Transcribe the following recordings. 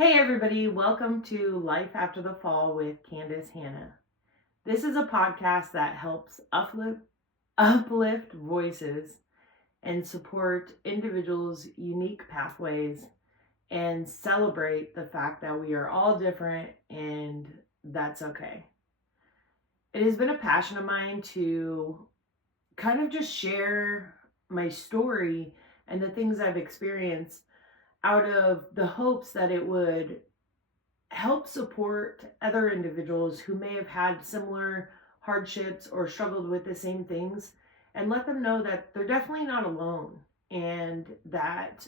Hey everybody, welcome to Life After the Fall with Candis Hannah. This is a podcast that helps uplift voices and support individuals' unique pathways and celebrate the fact that we are all different and that's okay. It has been a passion of mine to kind of just share my story and the things I've experienced out of the hopes that it would help support other individuals who may have had similar hardships or struggled with the same things and let them know that they're definitely not alone and that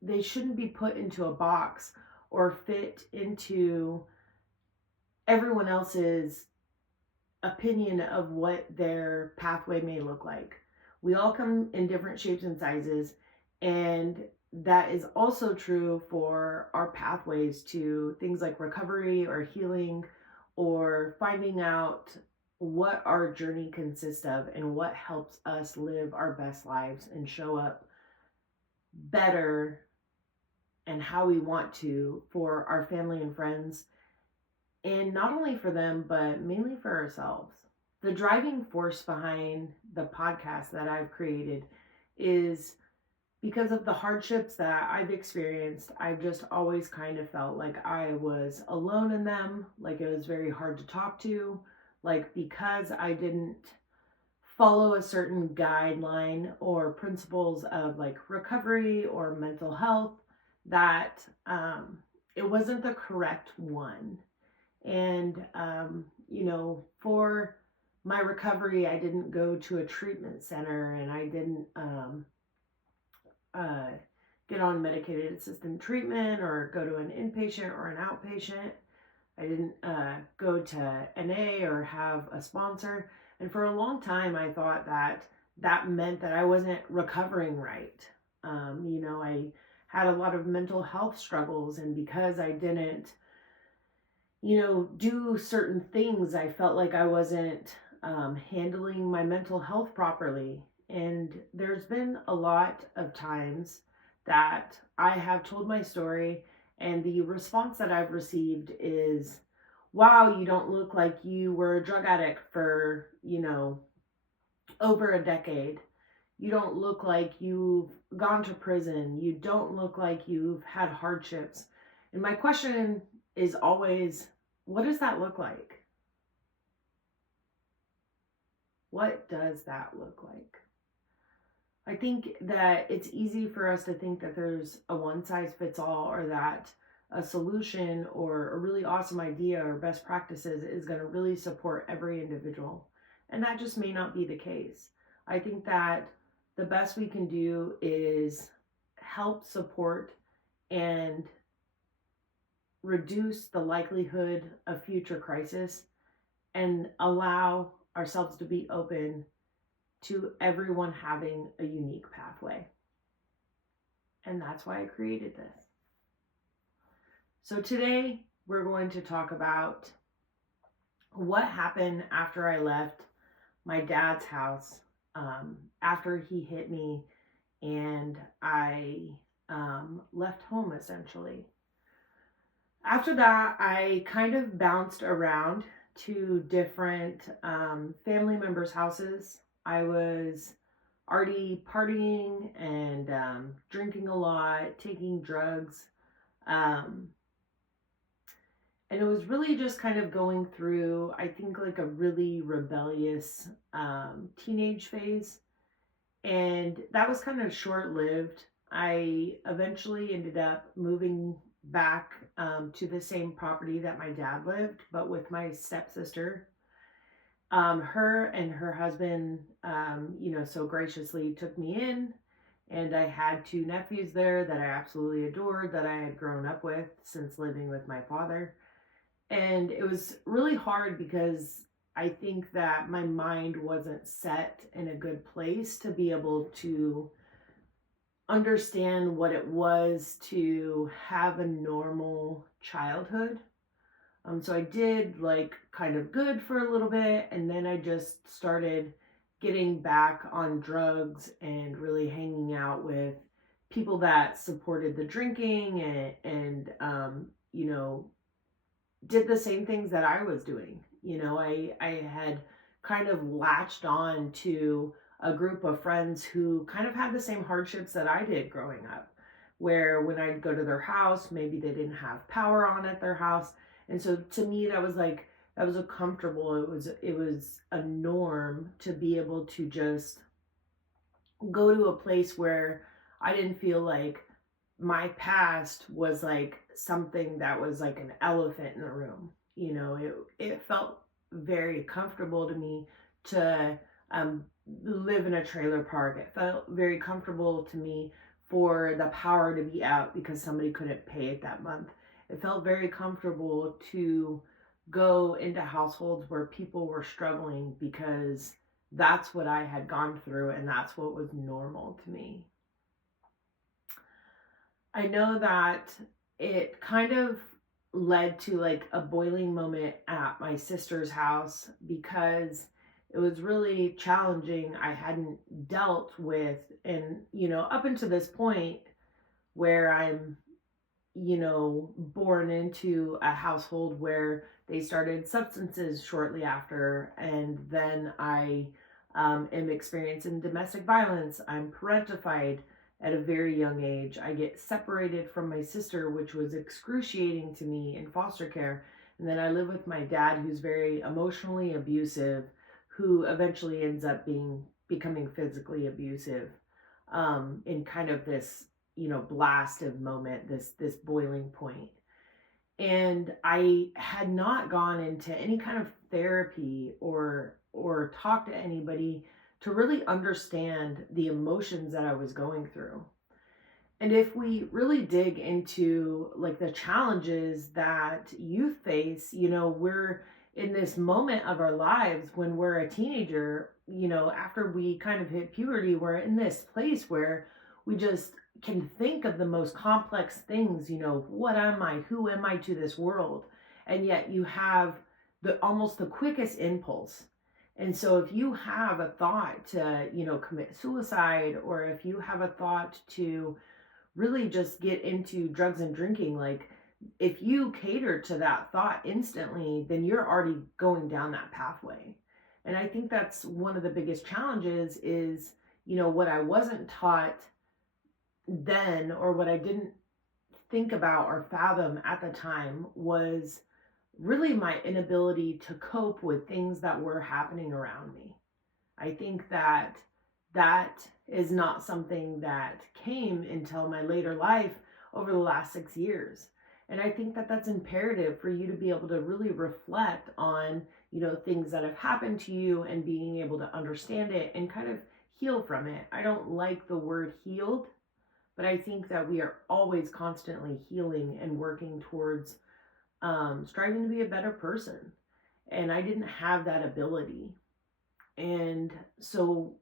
they shouldn't be put into a box or fit into everyone else's opinion of what their pathway may look like. We all come in different shapes and sizes, and that is also true for our pathways to things like recovery or healing or finding out what our journey consists of and what helps us live our best lives and show up better and how we want to for our family and friends, and not only for them, but mainly for ourselves. The driving force behind the podcast that I've created is because of the hardships that I've experienced. I've just always kind of felt like I was alone in them, like it was very hard to talk to, like because I didn't follow a certain guideline or principles of like recovery or mental health, that it wasn't the correct one. And, for my recovery, I didn't go to a treatment center and I didn't uh, get on medicated assisted treatment or go to an inpatient or an outpatient. I didn't go to NA or have a sponsor. And for a long time, I thought that that meant that I wasn't recovering right. I had a lot of mental health struggles, and because I didn't do certain things, I felt like I wasn't handling my mental health properly. And there's been a lot of times that I have told my story, and the response that I've received is, wow, you don't look like you were a drug addict for, over a decade. You don't look like you've gone to prison. You don't look like you've had hardships. And my question is always, what does that look like? What does that look like? I think that it's easy for us to think that there's a one size fits all, or that a solution or a really awesome idea or best practices is going to really support every individual. And that just may not be the case. I think that the best we can do is help support and reduce the likelihood of future crisis and allow ourselves to be open to everyone having a unique pathway. And that's why I created this. So today we're going to talk about what happened after I left my dad's house, after he hit me and I left home essentially. After that, I kind of bounced around to different family members' houses. I was already partying and drinking a lot, taking drugs. And it was really just kind of going through, I think, like a really rebellious teenage phase. And that was kind of short lived. I eventually ended up moving back to the same property that my dad lived, but with my stepsister. Her and her husband, so graciously took me in, and I had two nephews there that I absolutely adored, that I had grown up with since living with my father. And it was really hard because I think that my mind wasn't set in a good place to be able to understand what it was to have a normal childhood. So I did like kind of good for a little bit, and then I just started getting back on drugs and really hanging out with people that supported the drinking and did the same things that I was doing. I had kind of latched on to a group of friends who kind of had the same hardships that I did growing up, where when I'd go to their house, maybe they didn't have power on at their house. And so to me, that was a comfortable, it was a norm to be able to just go to a place where I didn't feel like my past was like something that was like an elephant in the room. It felt very comfortable to me to um, live in a trailer park. It felt very comfortable to me for the power to be out because somebody couldn't pay it that month. It felt very comfortable to go into households where people were struggling because that's what I had gone through and that's what was normal to me. I know that it kind of led to like a boiling moment at my sister's house because it was really challenging. I hadn't dealt with, and up until this point where I'm, born into a household where they started substances shortly after, and then I am experiencing domestic violence. I'm parentified at a very young age. I get separated from my sister, which was excruciating to me in foster care. And then I live with my dad, who's very emotionally abusive, who eventually ends up becoming physically abusive in kind of this, blasted moment, this boiling point. And I had not gone into any kind of therapy or talked to anybody to really understand the emotions that I was going through. And if we really dig into like the challenges that youth face, we're in this moment of our lives when we're a teenager, after we kind of hit puberty, we're in this place where we just can think of the most complex things, what am I? Who am I to this world? And yet you have almost the quickest impulse. And so if you have a thought to, commit suicide, or if you have a thought to really just get into drugs and drinking, like if you cater to that thought instantly, then you're already going down that pathway. And I think that's one of the biggest challenges is, what I wasn't taught then, or what I didn't think about or fathom at the time, was really my inability to cope with things that were happening around me. I think that is not something that came until my later life over the last 6 years. And I think that that's imperative for you to be able to really reflect on, things that have happened to you and being able to understand it and kind of heal from it. I don't like the word healed, but I think that we are always constantly healing and working towards striving to be a better person. And I didn't have that ability. And so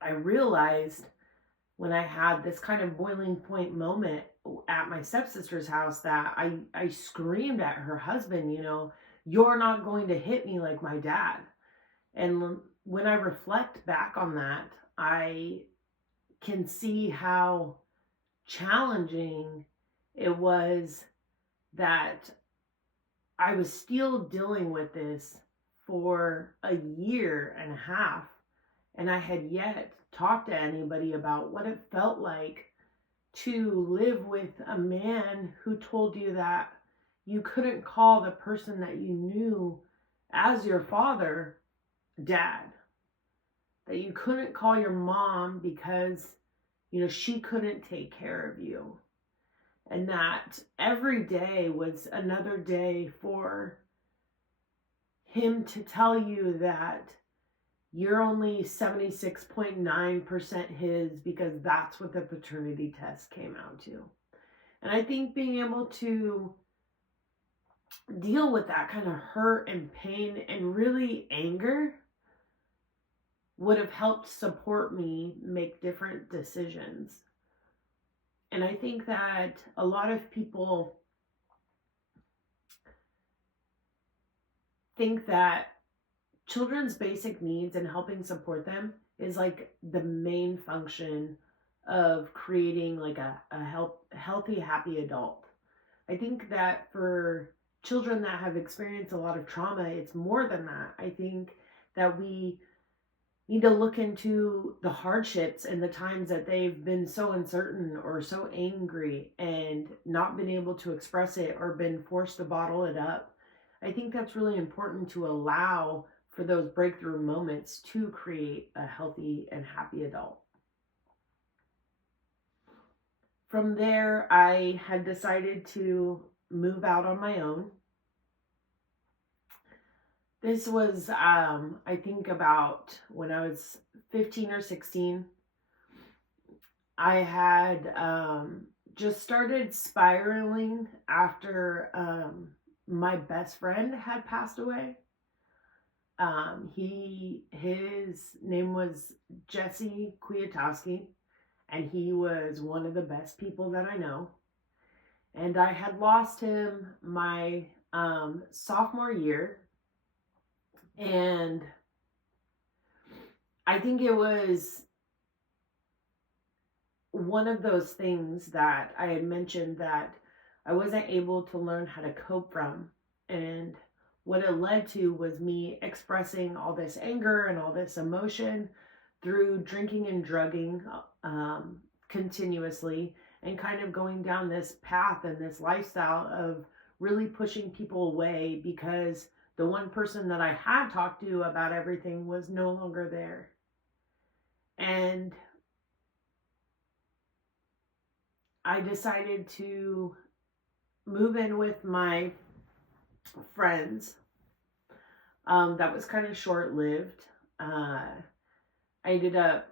I realized when I had this kind of boiling point moment at my stepsister's house that I screamed at her husband, you're not going to hit me like my dad. And when I reflect back on that, I can see how challenging it was that I was still dealing with this for a year and a half, and I had yet talked to anybody about what it felt like to live with a man who told you that you couldn't call the person that you knew as your father dad, that you couldn't call your mom because she couldn't take care of you, and that every day was another day for him to tell you that you're only 76.9% his because that's what the paternity test came out to. And I think being able to deal with that kind of hurt and pain and really anger would have helped support me make different decisions. And I think that a lot of people think that children's basic needs and helping support them is like the main function of creating like a healthy, happy adult. I think that for children that have experienced a lot of trauma, it's more than that. I think that we need to look into the hardships and the times that they've been so uncertain or so angry and not been able to express it or been forced to bottle it up. I think that's really important to allow for those breakthrough moments to create a healthy and happy adult. From there, I had decided to move out on my own. This was, I think, about when I was 15 or 16. I had just started spiraling after my best friend had passed away. His name was Jesse Kwiatkowski, and he was one of the best people that I know. And I had lost him my sophomore year. And I think it was one of those things that I had mentioned that I wasn't able to learn how to cope from. And what it led to was me expressing all this anger and all this emotion through drinking and drugging continuously, and kind of going down this path and this lifestyle of really pushing people away because the one person that I had talked to about everything was no longer there. And I decided to move in with my friends. That was kind of short-lived. I ended up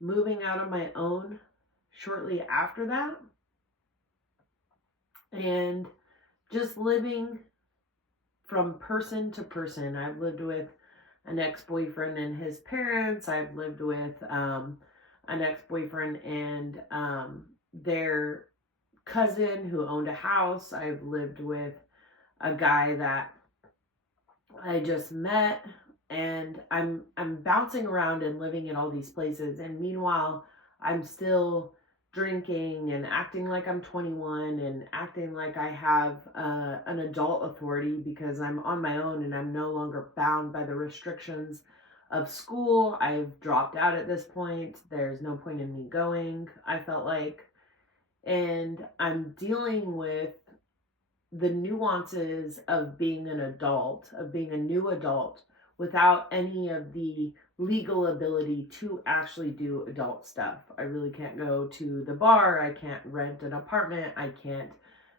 moving out on my own shortly after that, and just living from person to person. I've lived with an ex-boyfriend and his parents. I've lived with an ex-boyfriend and their cousin who owned a house. I've lived with a guy that I just met, and I'm bouncing around and living in all these places. And meanwhile, I'm still drinking and acting like I'm 21 and acting like I have an adult authority because I'm on my own and I'm no longer bound by the restrictions of school. I've dropped out at this point. There's no point in me going, I felt like. And I'm dealing with the nuances of being an adult, of being a new adult, without any of the legal ability to actually do adult stuff. I really can't go to the bar. I can't rent an apartment. I can't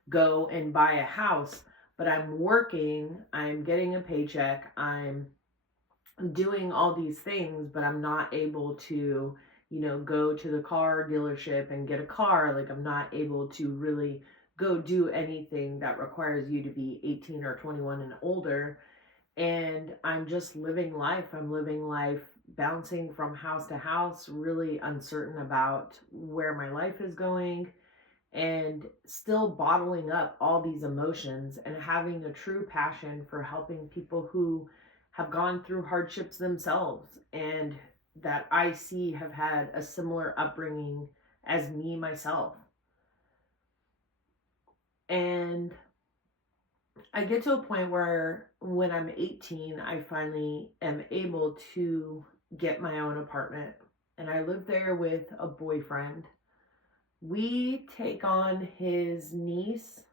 go and buy a house. But I'm working. I'm getting a paycheck. I'm doing all these things, but I'm not able to, go to the car dealership and get a car. Like, I'm not able to really go do anything that requires you to be 18 or 21 and older. And I'm just living life. I'm living life bouncing from house to house, really uncertain about where my life is going, and still bottling up all these emotions and having a true passion for helping people who have gone through hardships themselves and that I see have had a similar upbringing as me myself. And I get to a point where when I'm 18, I finally am able to get my own apartment. And I live there with a boyfriend. We take on his niece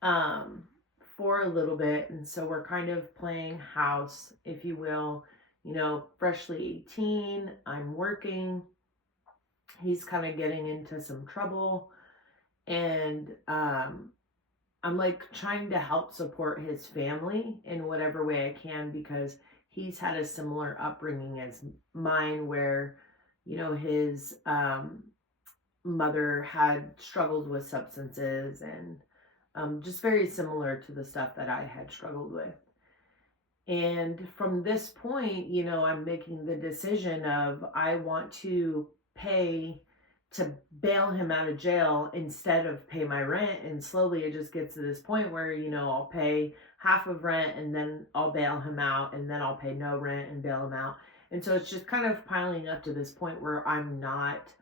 for a little bit. And so we're kind of playing house, if you will. Freshly 18, I'm working. He's kind of getting into some trouble. And I'm like trying to help support his family in whatever way I can, because he's had a similar upbringing as mine where, his mother had struggled with substances and just very similar to the stuff that I had struggled with. And from this point, I'm making the decision of I want to pay to bail him out of jail instead of pay my rent. And slowly it just gets to this point where, I'll pay half of rent and then I'll bail him out, and then I'll pay no rent and bail him out. And so it's just kind of piling up to this point where I'm not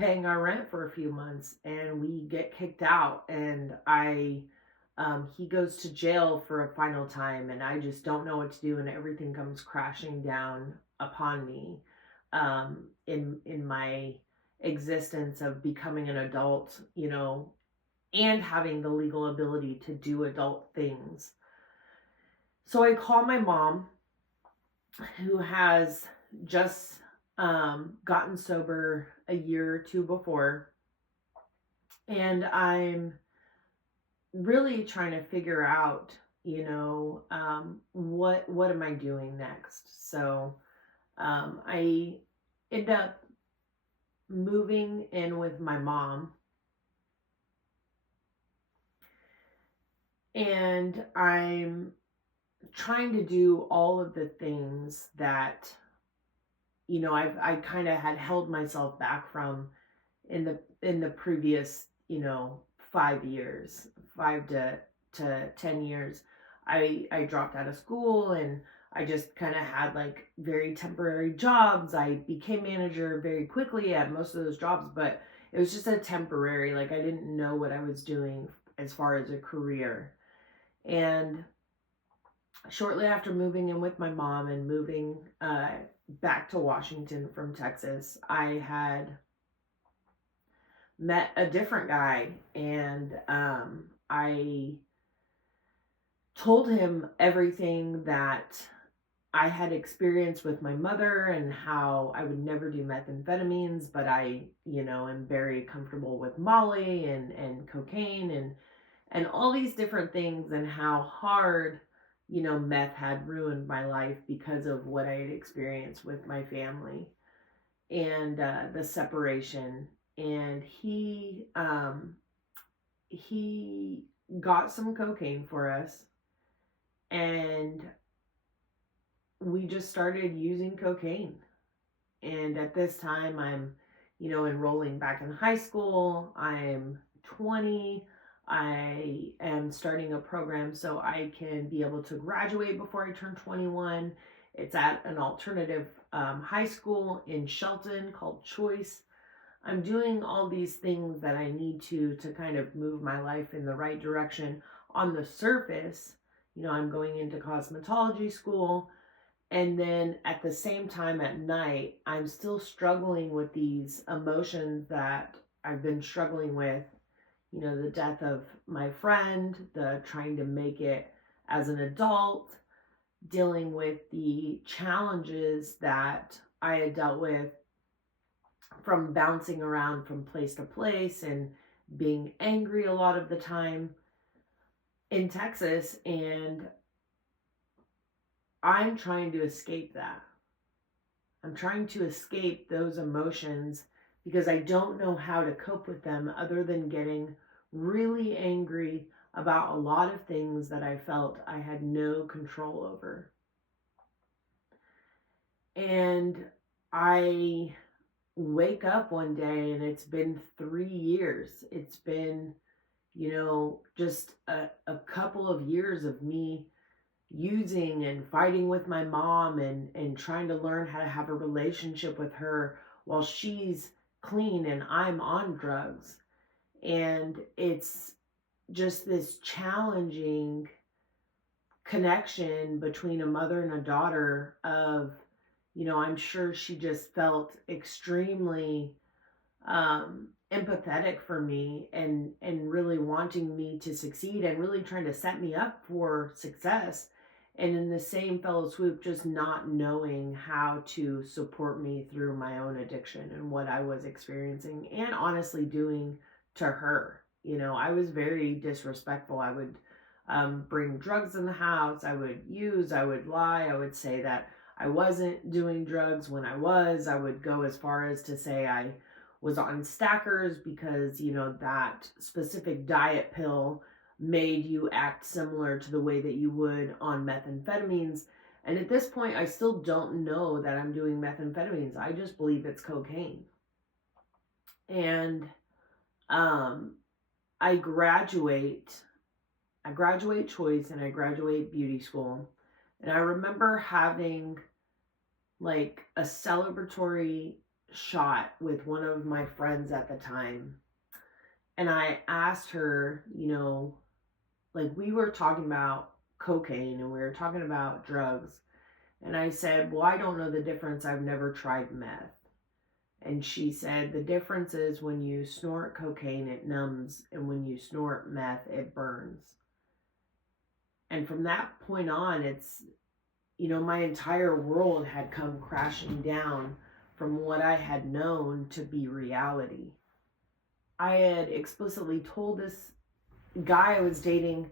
paying our rent for a few months, and we get kicked out, and he goes to jail for a final time, and I just don't know what to do, and everything comes crashing down upon me, in my existence of becoming an adult, and having the legal ability to do adult things. So I call my mom, who has just gotten sober a year or two before, and I'm really trying to figure out, what am I doing next? So I end up moving in with my mom, and I'm trying to do all of the things that I kind of had held myself back from in the previous 5 years, 5 to 10 years. I dropped out of school, and I just kind of had like very temporary jobs. I became manager very quickly at most of those jobs, but it was just a temporary, like I didn't know what I was doing as far as a career. And shortly after moving in with my mom and moving back to Washington from Texas, I had met a different guy, and I told him everything that I had experienced with my mother, and how I would never do methamphetamines, but I, am very comfortable with Molly and cocaine and all these different things, and how hard, meth had ruined my life because of what I had experienced with my family, and the separation. And he got some cocaine for us, and we just started using cocaine. And at this time, I'm, enrolling back in high school. I'm 20. I am starting a program so I can be able to graduate before I turn 21. It's at an alternative high school in Shelton called Choice. I'm doing all these things that I need to kind of move my life in the right direction. On the surface, I'm going into cosmetology school. And then at the same time at night, I'm still struggling with these emotions that I've been struggling with. The death of my friend, the trying to make it as an adult, dealing with the challenges that I had dealt with from bouncing around from place to place and being angry a lot of the time in Texas. And I'm trying to escape that. I'm trying to escape those emotions because I don't know how to cope with them other than getting really angry about a lot of things that I felt I had no control over. And I wake up one day, and it's been 3 years. It's been, just a couple of years of me using and fighting with my mom, and trying to learn how to have a relationship with her while she's clean and I'm on drugs. And it's just this challenging connection between a mother and a daughter of, I'm sure she just felt extremely empathetic for me, and really wanting me to succeed, and really trying to set me up for success. And in the same fellow swoop, just not knowing how to support me through my own addiction and what I was experiencing, and honestly doing to her. I was very disrespectful. I would bring drugs in the house. I would use, I would lie. I would say that I wasn't doing drugs when I was. I would go as far as to say I was on stackers because, that specific diet pill made you act similar to the way that you would on methamphetamines. And at this point, I still don't know that I'm doing methamphetamines. I just believe it's cocaine. And I graduate Choice, and I graduate beauty school. And I remember having like a celebratory shot with one of my friends at the time. And I asked her, like we were talking about cocaine and we were talking about drugs. And I said, well, I don't know the difference. I've never tried meth. And she said, the difference is when you snort cocaine, it numbs. And when you snort meth, it burns. And from that point on, it's, my entire world had come crashing down from what I had known to be reality. I had explicitly told this guy I was dating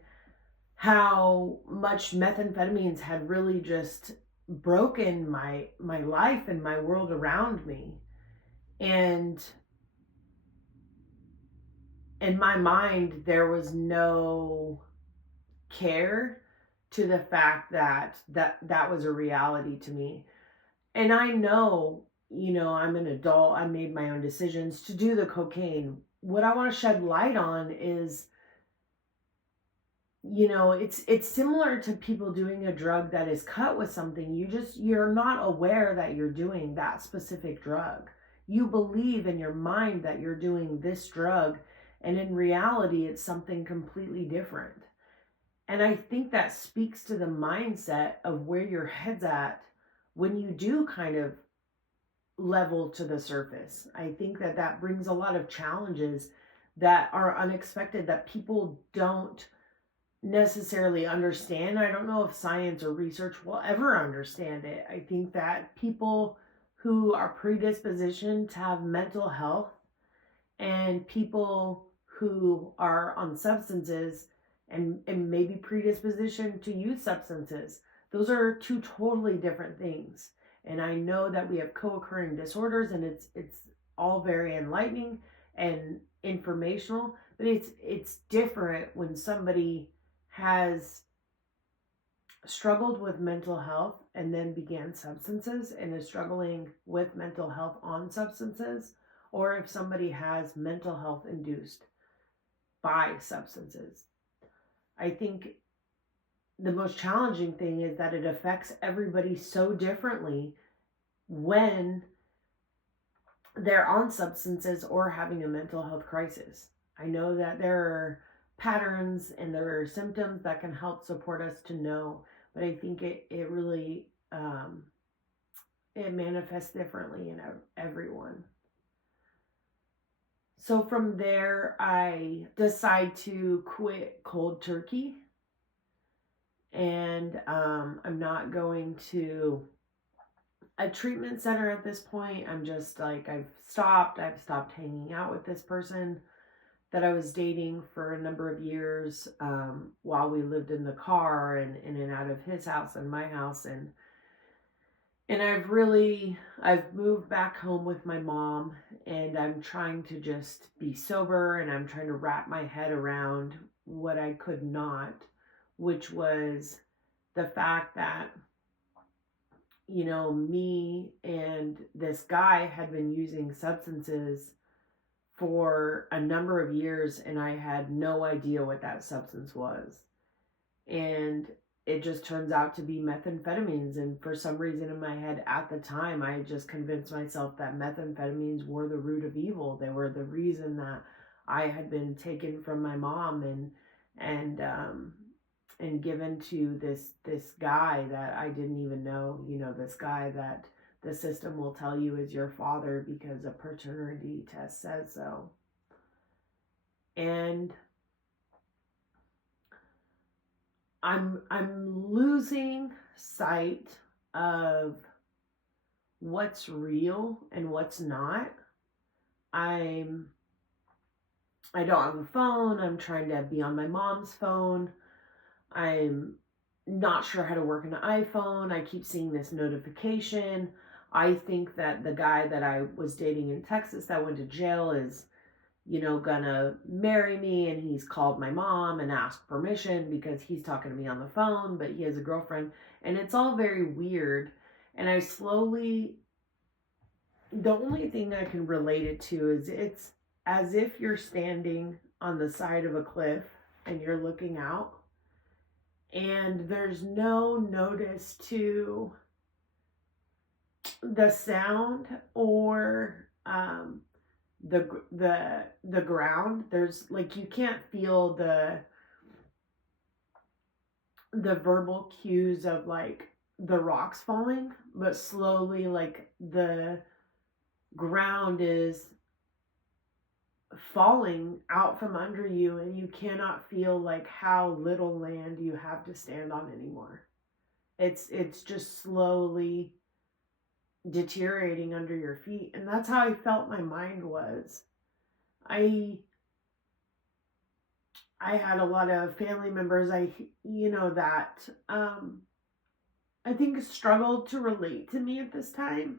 how much methamphetamines had really just broken my life and my world around me. And in my mind, there was no care to the fact that was a reality to me. And I know, I'm an adult. I made my own decisions to do the cocaine. What I want to shed light on is, it's similar to people doing a drug that is cut with something. You're not aware that you're doing that specific drug. You believe in your mind that you're doing this drug, and in reality, it's something completely different. And I think that speaks to the mindset of where your head's at when you do kind of level to the surface. I think that brings a lot of challenges that are unexpected that people don't necessarily understand. I don't know if science or research will ever understand it. I think that people who are predispositioned to have mental health and people who are on substances and maybe predisposition to use substances, those are two totally different things. And I know that we have co-occurring disorders, and it's all very enlightening and informational, but it's different when somebody has struggled with mental health and then began substances and is struggling with mental health on substances, or if somebody has mental health induced by substances. I think the most challenging thing is that it affects everybody so differently when they're on substances or having a mental health crisis. I know that there are patterns and there are symptoms that can help support us to know, but I think it really it manifests differently in everyone. So from there, I decide to quit cold turkey, and I'm not going to a treatment center at this point. I'm just like, I've stopped hanging out with this person that I was dating for a number of years, while we lived in the car and in and out of his house and my house. And I've moved back home with my mom, and I'm trying to just be sober, and I'm trying to wrap my head around what I could not, which was the fact that, me and this guy had been using substances for a number of years, and I had no idea what that substance was. And it just turns out to be methamphetamines. And for some reason in my head at the time, I just convinced myself that methamphetamines were the root of evil. They were the reason that I had been taken from my mom and given to this guy that I didn't even know, this guy that the system will tell you is your father because a paternity test says so. And I'm losing sight of what's real and what's not. I don't have a phone. I'm trying to be on my mom's phone. I'm not sure how to work an iPhone. I keep seeing this notification. I think that the guy that I was dating in Texas that went to jail is, gonna marry me, and he's called my mom and asked permission because he's talking to me on the phone, but he has a girlfriend, and it's all very weird. And the only thing I can relate it to is it's as if you're standing on the side of a cliff and you're looking out, and there's no notice to the sound or the ground. There's like you can't feel the verbal cues of like the rocks falling, but slowly like the ground is falling out from under you, and you cannot feel like how little land you have to stand on anymore. It's just slowly deteriorating under your feet, and that's how I felt my mind was. I I had a lot of family members that I think struggled to relate to me at this time.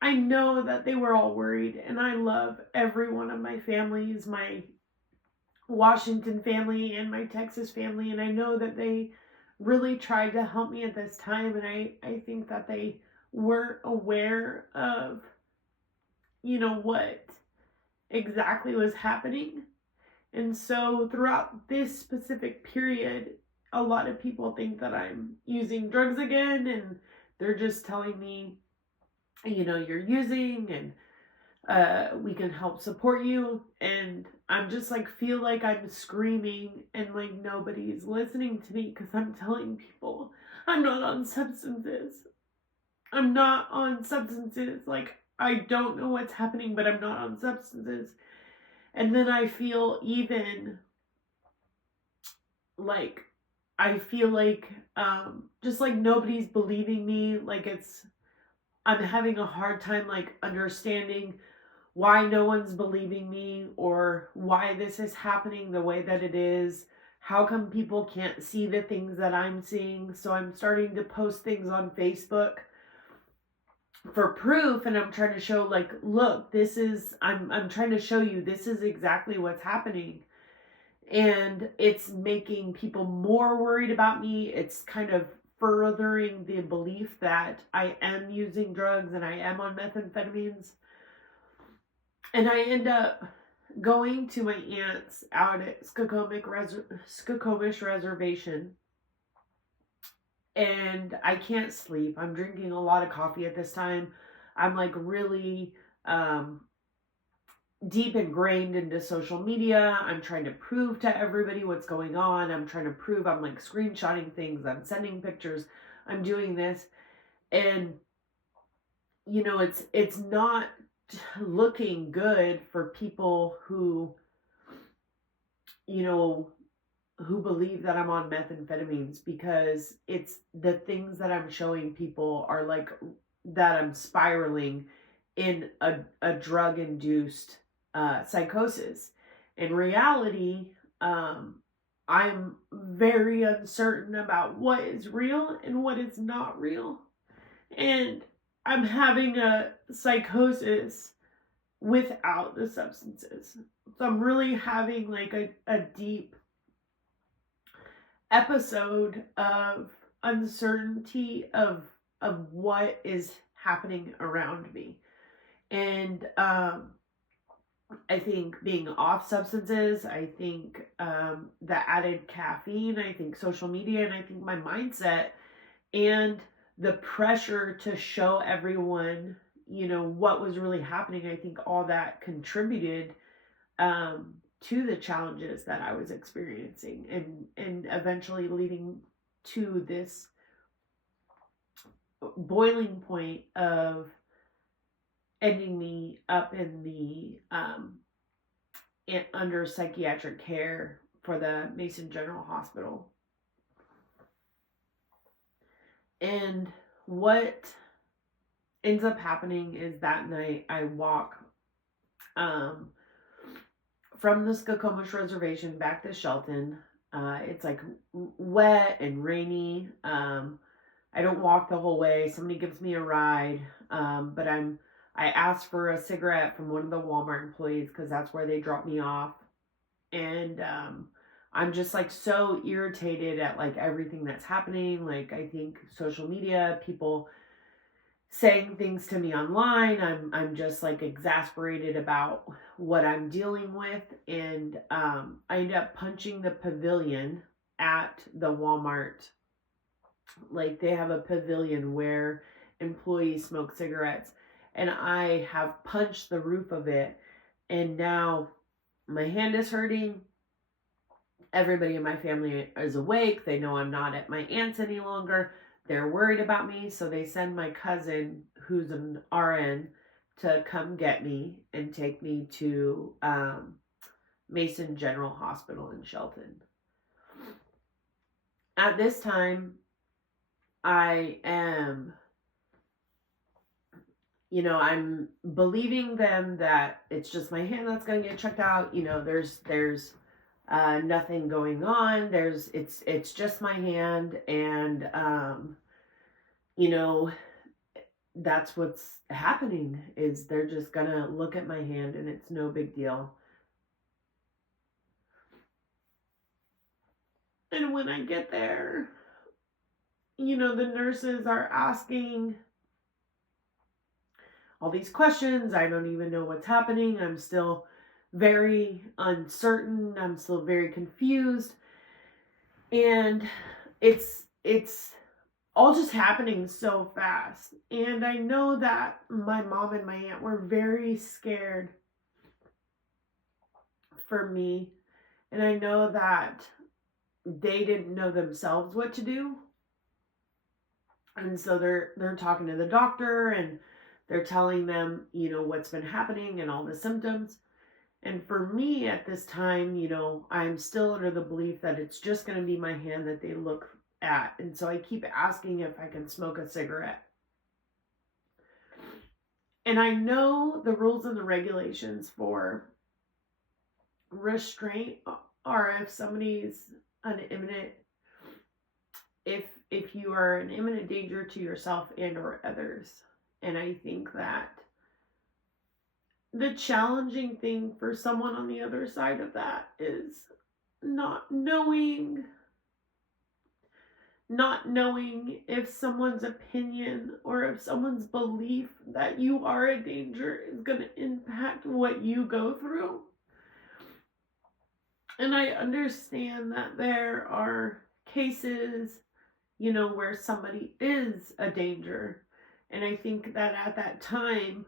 I know that they were all worried, and I love every one of my families, my Washington family and my Texas family, and I know that they really tried to help me at this time, and I think that they weren't aware of, what exactly was happening. And so throughout this specific period, a lot of people think that I'm using drugs again, and they're just telling me, you're using, and we can help support you. And I'm just like, feel like I'm screaming, and like nobody's listening to me because I'm telling people I'm not on substances. I'm not on substances. Like, I don't know what's happening, but I'm not on substances. And then I feel even like, just like nobody's believing me. Like, I'm having a hard time like understanding why no one's believing me, or why this is happening the way that it is. How come people can't see the things that I'm seeing? So I'm starting to post things on Facebook for proof, and I'm trying to show like, look, I'm trying to show you this is exactly what's happening. And it's making people more worried about me. It's kind of furthering the belief that I am using drugs and I am on methamphetamines. And I end up going to my aunt's out at Skokomish Reservation. And I can't sleep. I'm drinking a lot of coffee at this time. I'm like really deep ingrained into social media. I'm trying to prove to everybody what's going on. I'm trying to prove, I'm like screenshotting things. I'm sending pictures. I'm doing this. And, it's not looking good for people who believe that I'm on methamphetamines, because it's the things that I'm showing people are like that I'm spiraling in a drug induced psychosis. In reality, I'm very uncertain about what is real and what is not real. And I'm having a psychosis without the substances. So I'm really having like a deep episode of uncertainty of what is happening around me. And I think being off substances, I think the added caffeine, I think social media, and I think my mindset and the pressure to show everyone, what was really happening. I think all that contributed to the challenges that I was experiencing, and eventually leading to this boiling point of ending me up in the under psychiatric care for the Mason General Hospital. And what ends up happening is that night I walk from the Skokomish Reservation back to Shelton. It's like wet and rainy. I don't walk the whole way. Somebody gives me a ride, but I asked for a cigarette from one of the Walmart employees because that's where they dropped me off. And I'm just like so irritated at like everything that's happening. Like, I think social media, people saying things to me online, I'm just like exasperated about what I'm dealing with. And I end up punching the pavilion at the Walmart. Like, they have a pavilion where employees smoke cigarettes, and I have punched the roof of it, and now my hand is hurting. Everybody in my family is awake. They know I'm not at my aunt's any longer. They're worried about me, so they send my cousin, who's an RN, to come get me and take me to Mason General Hospital in Shelton. At this time, I am, I'm believing them that it's just my hand that's going to get checked out. There's nothing going on. It's just my hand, and that's what's happening, is they're just gonna look at my hand and it's no big deal. And when I get there, the nurses are asking all these questions. I don't even know what's happening. I'm still very uncertain. I'm still very confused. And it's all just happening so fast. And I know that my mom and my aunt were very scared for me. And I know that they didn't know themselves what to do. And so they're talking to the doctor, and they're telling them, what's been happening and all the symptoms. And for me at this time, I'm still under the belief that it's just going to be my hand that they look at. And so I keep asking if I can smoke a cigarette. And I know the rules and the regulations for restraint are if somebody's an imminent, if you are an imminent danger to yourself and or others. And I think that the challenging thing for someone on the other side of that is not knowing if someone's opinion or if someone's belief that you are a danger is going to impact what you go through. And I understand that there are cases, where somebody is a danger. And I think that at that time,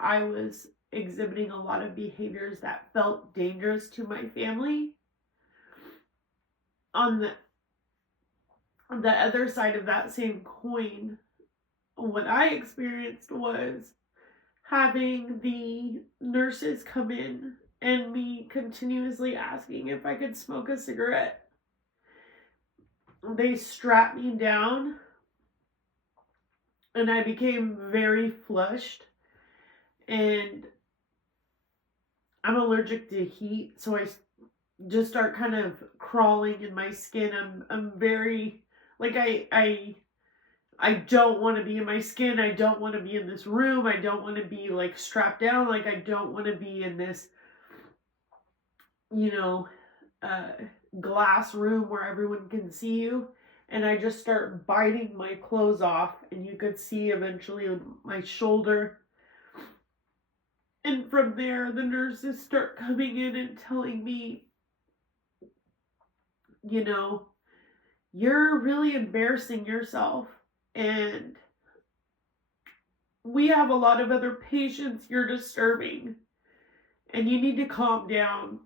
I was exhibiting a lot of behaviors that felt dangerous to my family. On the other side of that same coin, what I experienced was having the nurses come in and me continuously asking if I could smoke a cigarette. They strapped me down, and I became very flushed, and I'm allergic to heat, so I just start kind of crawling in my skin. I'm very, I don't want to be in my skin. I don't want to be in this room. I don't want to be strapped down. I don't want to be in this, glass room where everyone can see you. And I just start biting my clothes off, and you could see eventually my shoulder. And from there, the nurses start coming in and telling me, you're really embarrassing yourself, and we have a lot of other patients you're disturbing, and you need to calm down.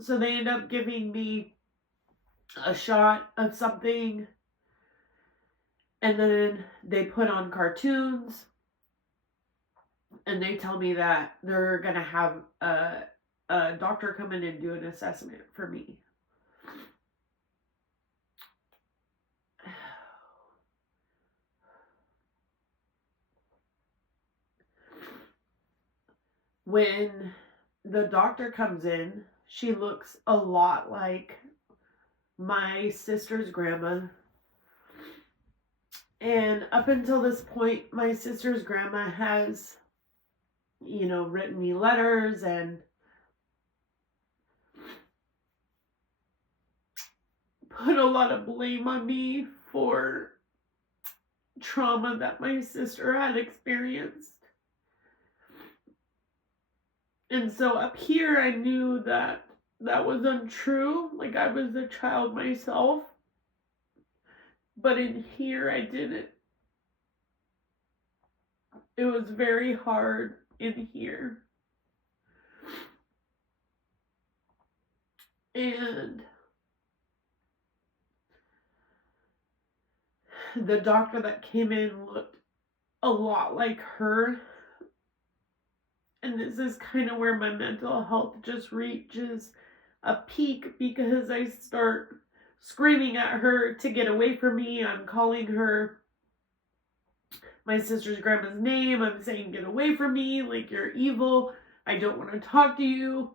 So they end up giving me a shot of something, and then they put on cartoons, and they tell me that they're gonna have a doctor come in and do an assessment for me. When the doctor comes in, she looks a lot like my sister's grandma. And up until this point, my sister's grandma has, written me letters and put a lot of blame on me for trauma that my sister had experienced. And so up here, I knew that was untrue. I was a child myself. But in here, I didn't. It was very hard in here. And the doctor that came in looked a lot like her. And this is kind of where my mental health just reaches a peak, because I start screaming at her to get away from me. I'm calling her my sister's grandma's name. I'm saying, get away from me, like, you're evil. I don't want to talk to you.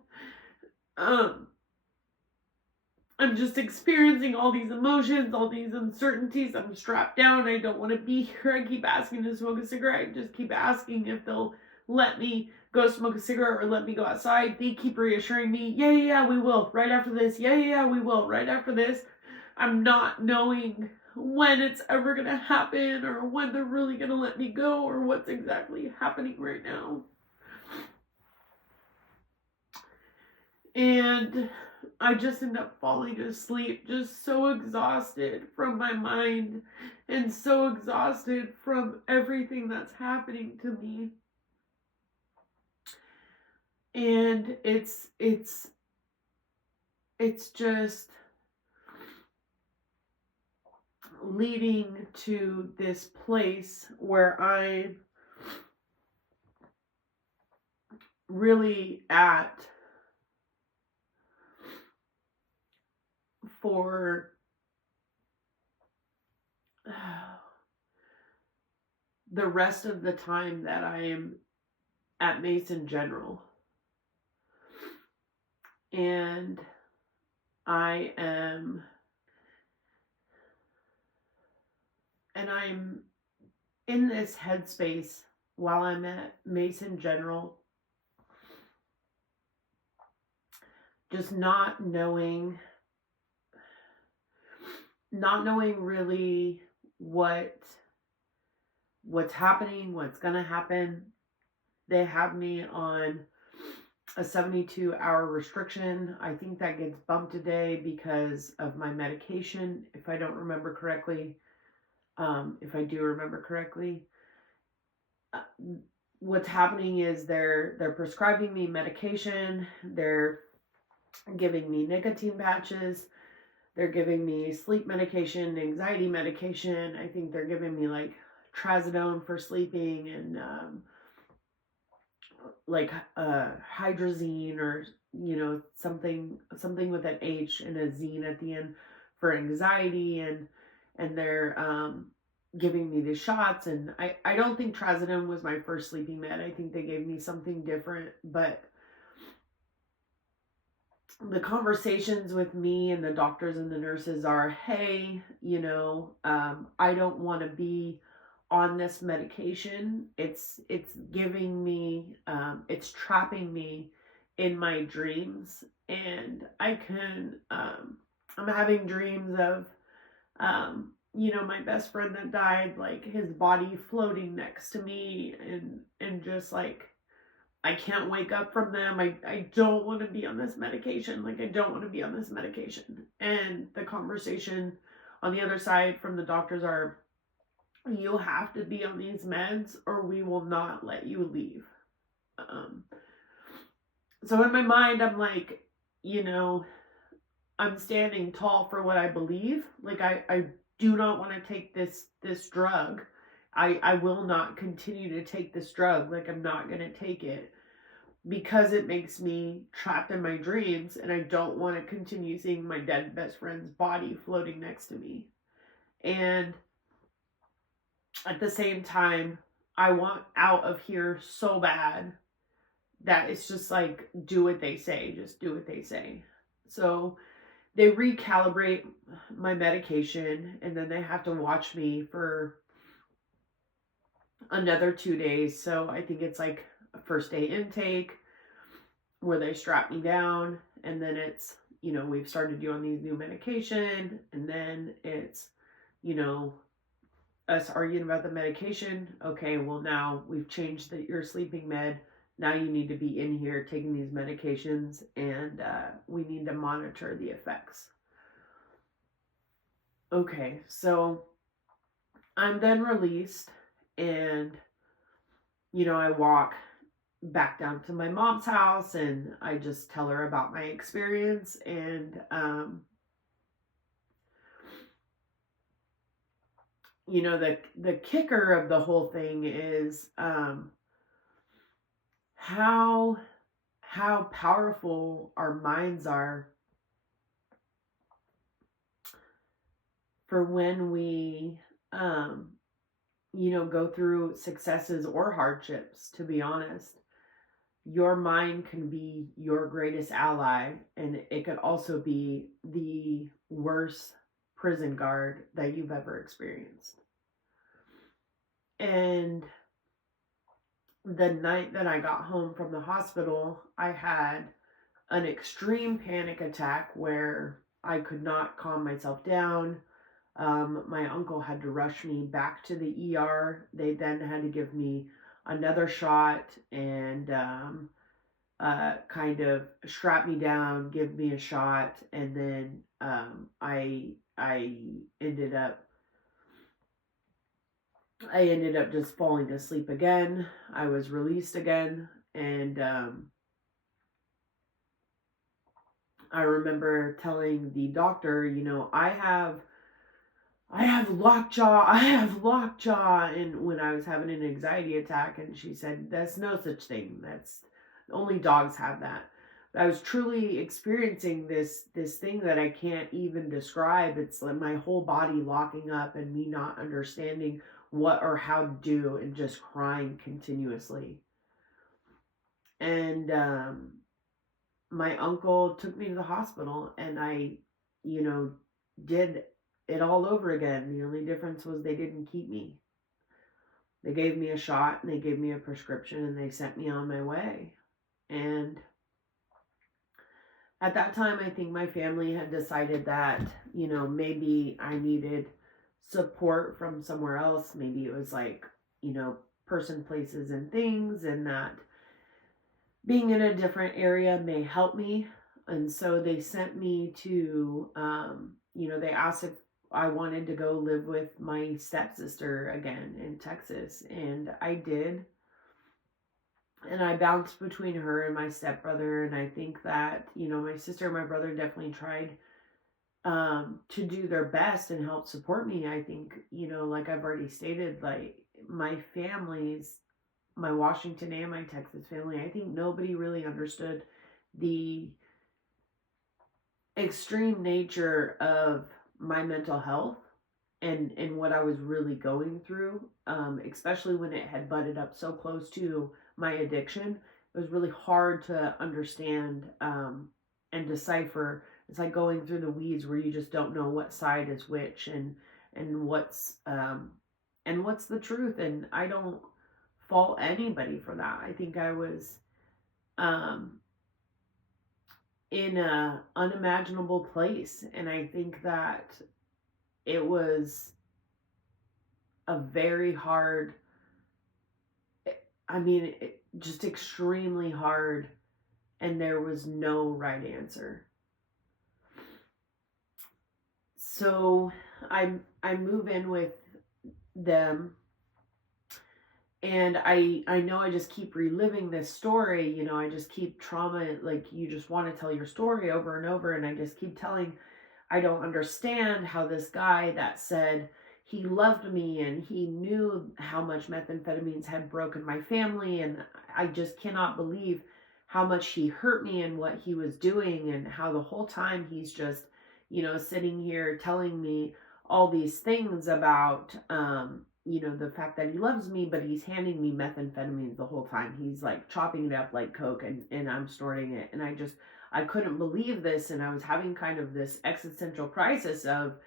I'm just experiencing all these emotions, all these uncertainties. I'm strapped down. I don't want to be here. I keep asking to smoke a cigarette. I just keep asking if they'll let me go smoke a cigarette or let me go outside. They keep reassuring me, yeah, we will. Right after this. Yeah, we will. Right after this. I'm not knowing when it's ever going to happen, or when they're really going to let me go, or what's exactly happening right now. And I just end up falling asleep, just so exhausted from my mind and so exhausted from everything that's happening to me. And it's just leading to this place where I'm really at for the rest of the time that I am at Mason General. And I'm in this headspace while I'm at Mason General, just not knowing really what's happening, what's gonna happen. They have me on a 72-hour restriction. I think that gets bumped today because of my medication, if I don't remember correctly. If I do remember correctly, what's happening is they're prescribing me medication. They're giving me nicotine patches. They're giving me sleep medication, anxiety medication. I think they're giving me like trazodone for sleeping, and like hydrazine, or something with an H and a zine at the end, for anxiety. And they're giving me the shots. And I don't think trazodone was my first sleeping med. I think they gave me something different. But the conversations with me and the doctors and the nurses are, hey, I don't want to be on this medication. It's giving me, it's trapping me in my dreams. And I'm having dreams of, my best friend that died, like his body floating next to me, and just like, I can't wake up from them. I don't want to be on this medication. Like, I don't want to be on this medication. And the conversation on the other side from the doctors are, you have to be on these meds or we will not let you leave. So in my mind, I'm like, I'm standing tall for what I believe. Like, I do not want to take this drug. I will not continue to take this drug. Like, I'm not going to take it because it makes me trapped in my dreams, and I don't want to continue seeing my dead best friend's body floating next to me. And at the same time, I want out of here so bad that it's just like, do what they say, just do what they say. So they recalibrate my medication, and then they have to watch me for another 2 days. So I think it's like a first day intake where they strap me down, and then it's, we've started you on these new medication, and then it's, us arguing about the medication. Okay, well, now we've changed your sleeping med. Now you need to be in here taking these medications, and we need to monitor the effects. Okay, so I'm then released, and I walk back down to my mom's house and I just tell her about my experience. And, the kicker of the whole thing is how powerful our minds are for when we um, go through successes or hardships. To be honest, your mind can be your greatest ally, and it could also be the worst prison guard that you've ever experienced. And the night that I got home from the hospital, I had an extreme panic attack where I could not calm myself down. My uncle had to rush me back to the ER. They then had to give me another shot and kind of strap me down, give me a shot, and then I ended up just falling asleep again. I was released again, and I remember telling the doctor, I have lockjaw. I have lockjaw. And when I was having an anxiety attack, and she said, "That's no such thing. That's only dogs have that." But I was truly experiencing this thing that I can't even describe. It's like my whole body locking up and me not understanding what or how to do and just crying continuously. And my uncle took me to the hospital, and I, did it all over again. The only difference was they didn't keep me. They gave me a shot and they gave me a prescription and they sent me on my way. And at that time, I think my family had decided that, maybe I needed support from somewhere else. Maybe it was like, person, places, and things, and that being in a different area may help me. And so they sent me to, they asked if I wanted to go live with my stepsister again in Texas. And I did. And I bounced between her and my stepbrother. And I think that, my sister and my brother definitely tried to do their best and help support me. I think, like I've already stated, like my families, my Washington and my Texas family, I think nobody really understood the extreme nature of my mental health and what I was really going through, especially when it had butted up so close to my addiction. It was really hard to understand and decipher. It's like going through the weeds where you just don't know what side is which and what's the truth. And I don't fault anybody for that. I think I was um, in a unimaginable place, and I think that it was a very hard, just extremely hard, and there was no right answer. So I move in with them, and I know I just keep reliving this story. I just keep trauma, like you just want to tell your story over and over, and I just keep telling, I don't understand how this guy that said he loved me and he knew how much methamphetamines had broken my family, and I just cannot believe how much he hurt me and what he was doing, and how the whole time he's just, sitting here telling me all these things about, the fact that he loves me, but he's handing me methamphetamines the whole time. He's like chopping it up like coke, and I'm snorting it. And I couldn't believe this, and I was having kind of this existential crisis of,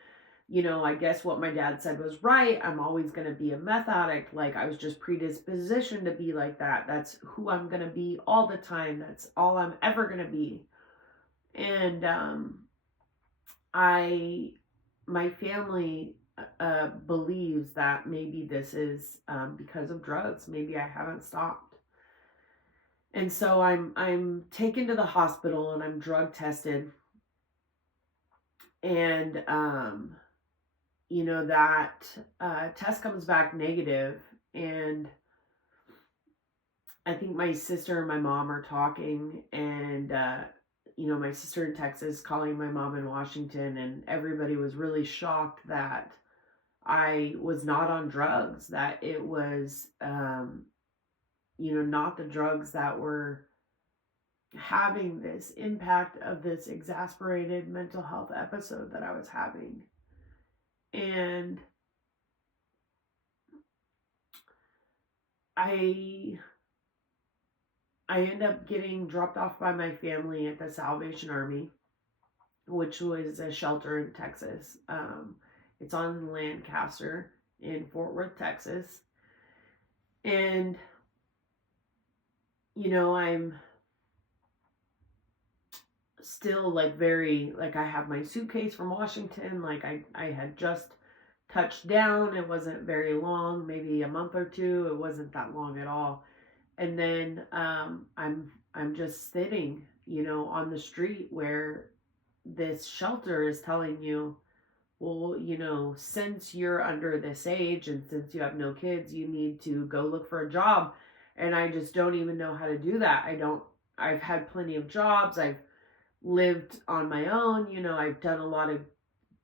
I guess what my dad said was right. I'm always going to be a meth addict. Like, I was just predispositioned to be like that. That's who I'm going to be all the time. That's all I'm ever going to be. And my family believes that maybe this is because of drugs. Maybe I haven't stopped. And so I'm taken to the hospital and I'm drug tested. And that test comes back negative, and I think my sister and my mom are talking, and my sister in Texas calling my mom in Washington, and everybody was really shocked that I was not on drugs, that it was, not the drugs that were having this impact of this exasperated mental health episode that I was having. And I end up getting dropped off by my family at the Salvation Army, which was a shelter in Texas. It's on Lancaster in Fort Worth, Texas. And, I'm still like very, like, I have my suitcase from Washington. Like, I had just touched down. It wasn't very long, maybe a month or two. It wasn't that long at all. And then I'm just sitting, on the street where this shelter is telling you, well, since you're under this age and since you have no kids, you need to go look for a job. And I just don't even know how to do that. I've had plenty of jobs. I've lived on my own. I've done a lot of,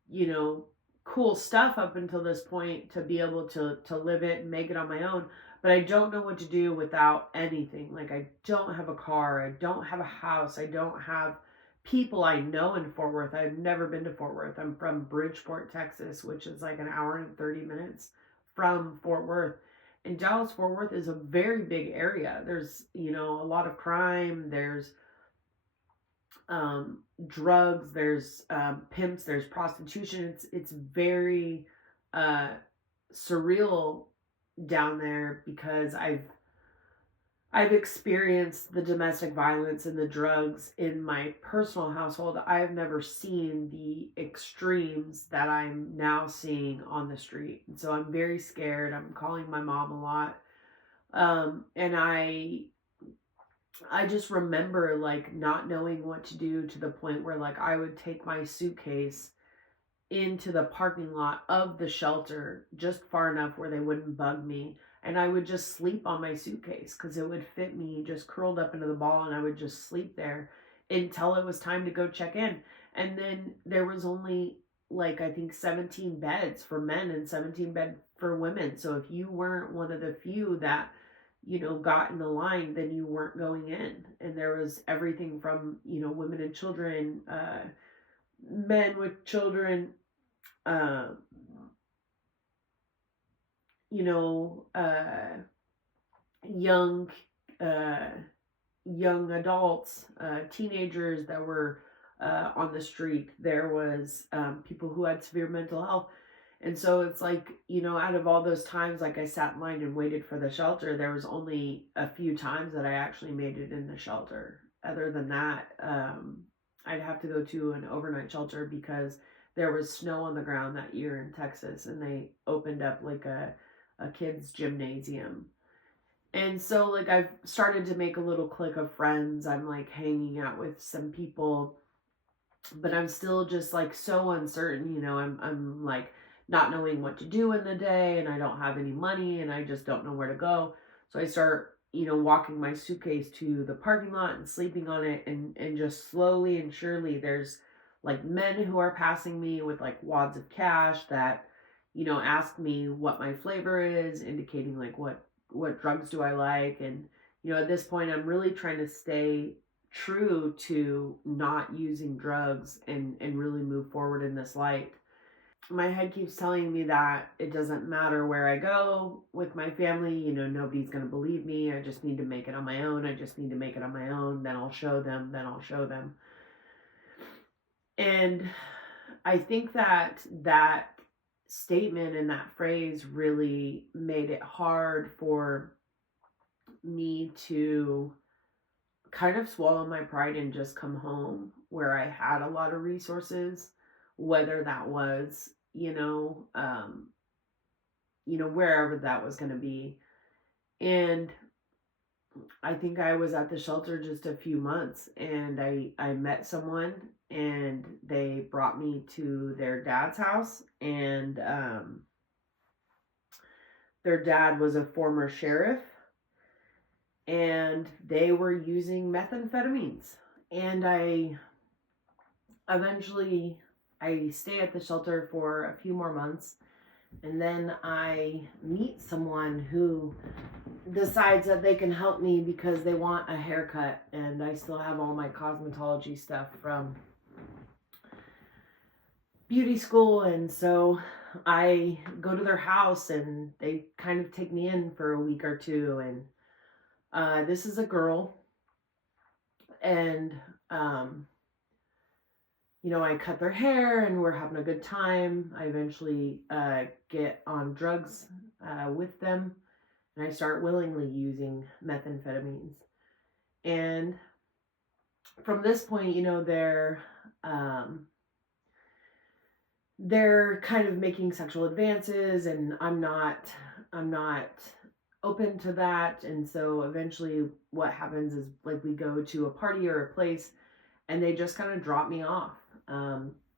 you know, cool stuff up until this point to be able to live it and make it on my own. But I don't know what to do without anything. Like, I don't have a car. I don't have a house. I don't have people I know in Fort Worth. I've never been to Fort Worth. I'm from Bridgeport, Texas, which is like an hour and 30 minutes from Fort Worth. And Dallas Fort Worth is a very big area. There's, a lot of crime. There's drugs, there's pimps, there's prostitution. It's very surreal down there because I've experienced the domestic violence and the drugs in my personal household. I've never seen the extremes that I'm now seeing on the street. And so I'm very scared. I'm calling my mom a lot. And I just remember like not knowing what to do, to the point where like I would take my suitcase into the parking lot of the shelter just far enough where they wouldn't bug me, and I would just sleep on my suitcase because it would fit me just curled up into the ball, and I would just sleep there until it was time to go check in. And then there was only, like, I think 17 beds for men and 17 bed for women. So if you weren't one of the few that got in the line, then you weren't going in. And there was everything from, women and children, men with children, uh, you know, uh, young, uh, young adults, teenagers that were on the street. There was people who had severe mental health. And so it's like, out of all those times, like I sat in line and waited for the shelter, there was only a few times that I actually made it in the shelter. Other than that, I'd have to go to an overnight shelter because there was snow on the ground that year in Texas, and they opened up like a kids' gymnasium. And so, like, I've started to make a little clique of friends. I'm like hanging out with some people, but I'm still just like so uncertain. I'm like not knowing what to do in the day, and I don't have any money, and I just don't know where to go. So I start, walking my suitcase to the parking lot and sleeping on it, and just slowly and surely there's like men who are passing me with like wads of cash that, ask me what my flavor is, indicating like what drugs do I like. And at this point I'm really trying to stay true to not using drugs, and really move forward in this light. My head keeps telling me that it doesn't matter where I go with my family, nobody's going to believe me. I just need to make it on my own. I just need to make it on my own. Then I'll show them. Then I'll show them. And I think that statement and that phrase really made it hard for me to kind of swallow my pride and just come home where I had a lot of resources, whether that was, wherever that was going to be. And I think I was at the shelter just a few months, and I met someone, and they brought me to their dad's house. And their dad was a former sheriff, and they were using methamphetamines. And I stay at the shelter for a few more months, and then I meet someone who decides that they can help me because they want a haircut, and I still have all my cosmetology stuff from beauty school. And so I go to their house, and they kind of take me in for a week or two. And this is a girl, and I cut their hair, and we're having a good time. I eventually get on drugs with them, and I start willingly using methamphetamines. And from this point, they're kind of making sexual advances, and I'm not open to that. And so eventually what happens is, like, we go to a party or a place, and they just kind of drop me off.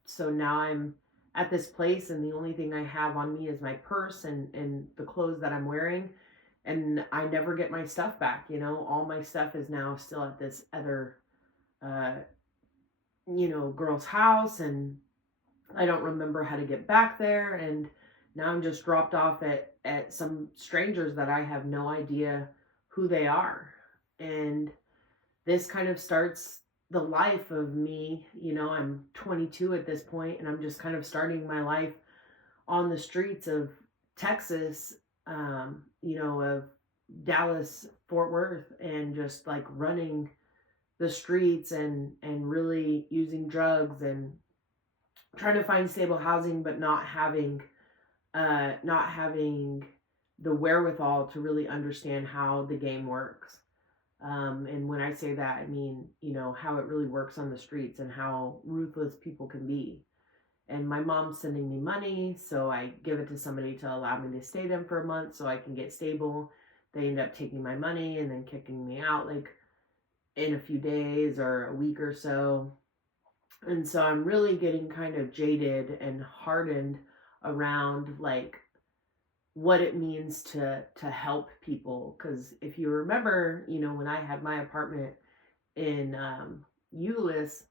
So now I'm at this place, and the only thing I have on me is my purse and the clothes that I'm wearing, and I never get my stuff back. All my stuff is now still at this other girl's house, and I don't remember how to get back there. And now I'm just dropped off at some strangers that I have no idea who they are. And this kind of starts the life of me. I'm 22 at this point, and I'm just kind of starting my life on the streets of Texas, of Dallas, Fort Worth, and just like running the streets and really using drugs and trying to find stable housing, but not having the wherewithal to really understand how the game works. And when I say that, I mean, how it really works on the streets and how ruthless people can be. And my mom's sending me money, so I give it to somebody to allow me to stay them for a month so I can get stable. They end up taking my money and then kicking me out, like, in a few days or a week or so. And so I'm really getting kind of jaded and hardened around, like, what it means to help people. Because if you remember, when I had my apartment in Euless,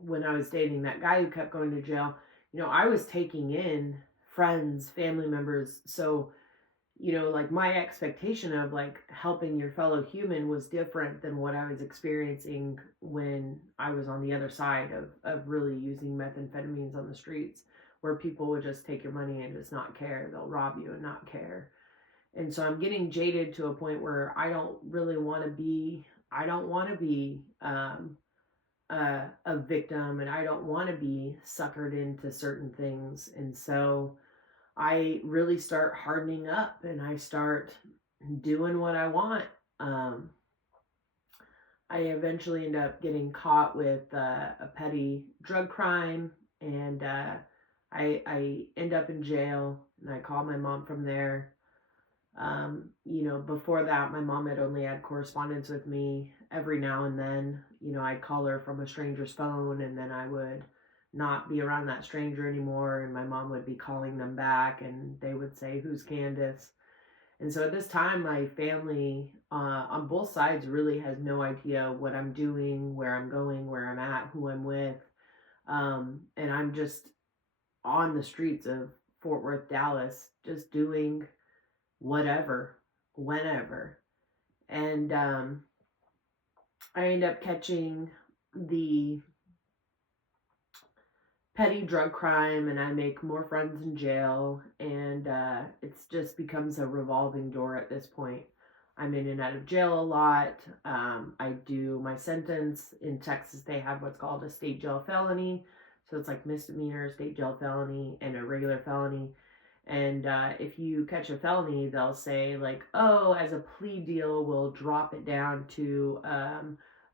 when I was dating that guy who kept going to jail, I was taking in friends, family members. So, like, my expectation of, like, helping your fellow human was different than what I was experiencing when I was on the other side of really using methamphetamines on the streets, where people would just take your money and just not care. They'll rob you and not care. And so I'm getting jaded to a point where I don't want to be a victim, and I don't want to be suckered into certain things. And so I really start hardening up, and I start doing what I want. I eventually end up getting caught with a petty drug crime, and I end up in jail, and I call my mom from there. Before that, my mom had only had correspondence with me every now and then. I'd call her from a stranger's phone, and then I would not be around that stranger anymore, and my mom would be calling them back, and they would say, "Who's Candis?" And so at this time, my family on both sides really has no idea what I'm doing, where I'm going, where I'm at, who I'm with. And I'm just on the streets of Fort Worth, Dallas, just doing whatever, whenever. And I end up catching the petty drug crime, and I make more friends in jail, and it's just becomes a revolving door at this point. I'm in and out of jail a lot. I do my sentence. In Texas, they have what's called a state jail felony. So it's like misdemeanor, state jail felony, and a regular felony. And if you catch a felony, they'll say, like, oh, as a plea deal, we'll drop it down to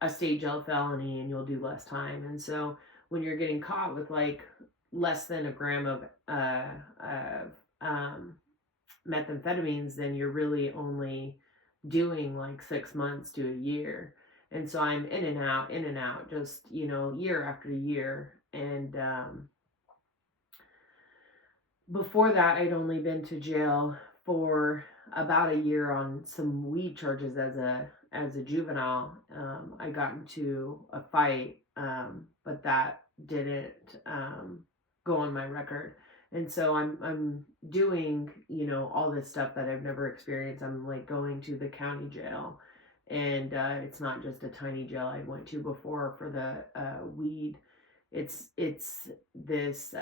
a state jail felony, and you'll do less time. And so when you're getting caught with, like, less than a gram of methamphetamines, then you're really only doing like 6 months to a year. And so I'm in and out, just, year after year. And before that, I'd only been to jail for about a year on some weed charges as a juvenile. I got into a fight, but that didn't go on my record. And so I'm doing, all this stuff that I've never experienced. I'm like going to the county jail, and it's not just a tiny jail I went to before for the weed. It's this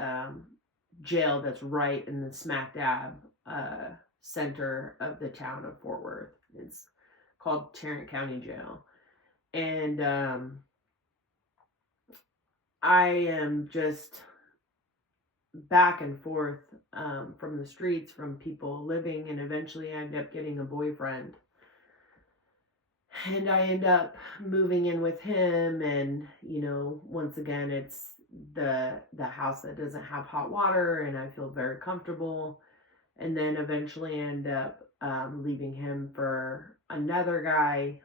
jail that's right in the smack dab center of the town of Fort Worth. It's called Tarrant County Jail. And I am just back and forth from the streets, from people living, and eventually I end up getting a boyfriend. And I end up moving in with him, and once again, it's the house that doesn't have hot water, and I feel very comfortable. And then eventually end up leaving him for another guy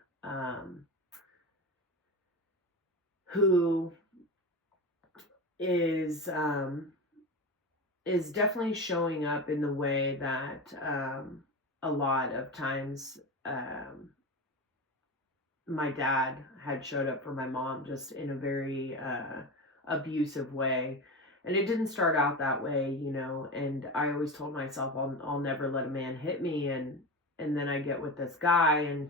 who is definitely showing up in the way that a lot of times my dad had showed up for my mom, just in a very abusive way. And it didn't start out that way, and I always told myself I'll never let a man hit me. And then I get with this guy, and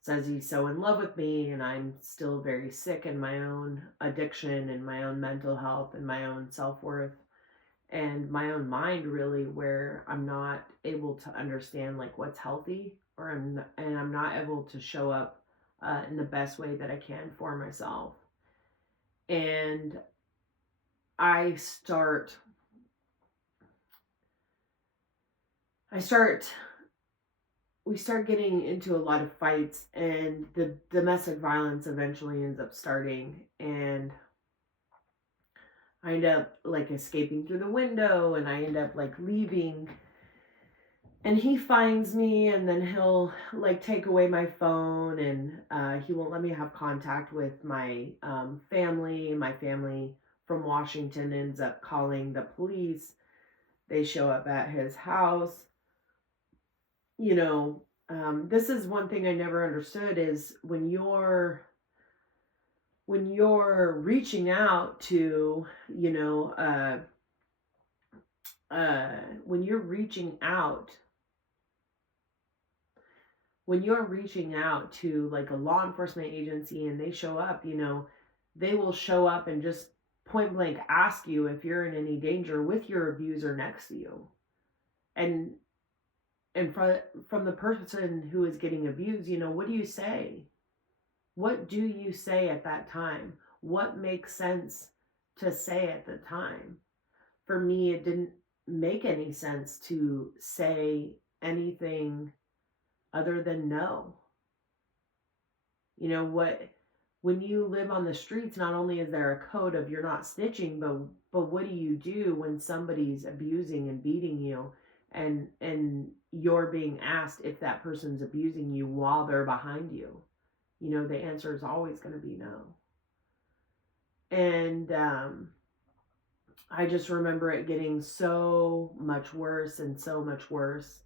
says he's so in love with me, and I'm still very sick in my own addiction and my own mental health and my own self-worth and my own mind, really, where I'm not able to understand like what's healthy, and I'm not able to show up in the best way that I can for myself. And I start we start getting into a lot of fights, and the domestic violence eventually ends up starting, and I end up like escaping through the window, and I end up like leaving, and he finds me, and then he'll like take away my phone, and he won't let me have contact with my family. My family from Washington ends up calling the police. They show up at his house. This is one thing I never understood, is when you're reaching out to, when you're reaching out to like a law enforcement agency, and they show up, they will show up and just point blank ask you if you're in any danger with your abuser next to you. And from the person who is getting abused, what do you say? What do you say at that time? What makes sense to say at the time? For me, it didn't make any sense to say anything other than no. When you live on the streets, not only is there a code of you're not snitching, but what do you do when somebody's abusing and beating you, and you're being asked if that person's abusing you while they're behind you? The answer is always going to be no. And I just remember it getting so much worse and so much worse.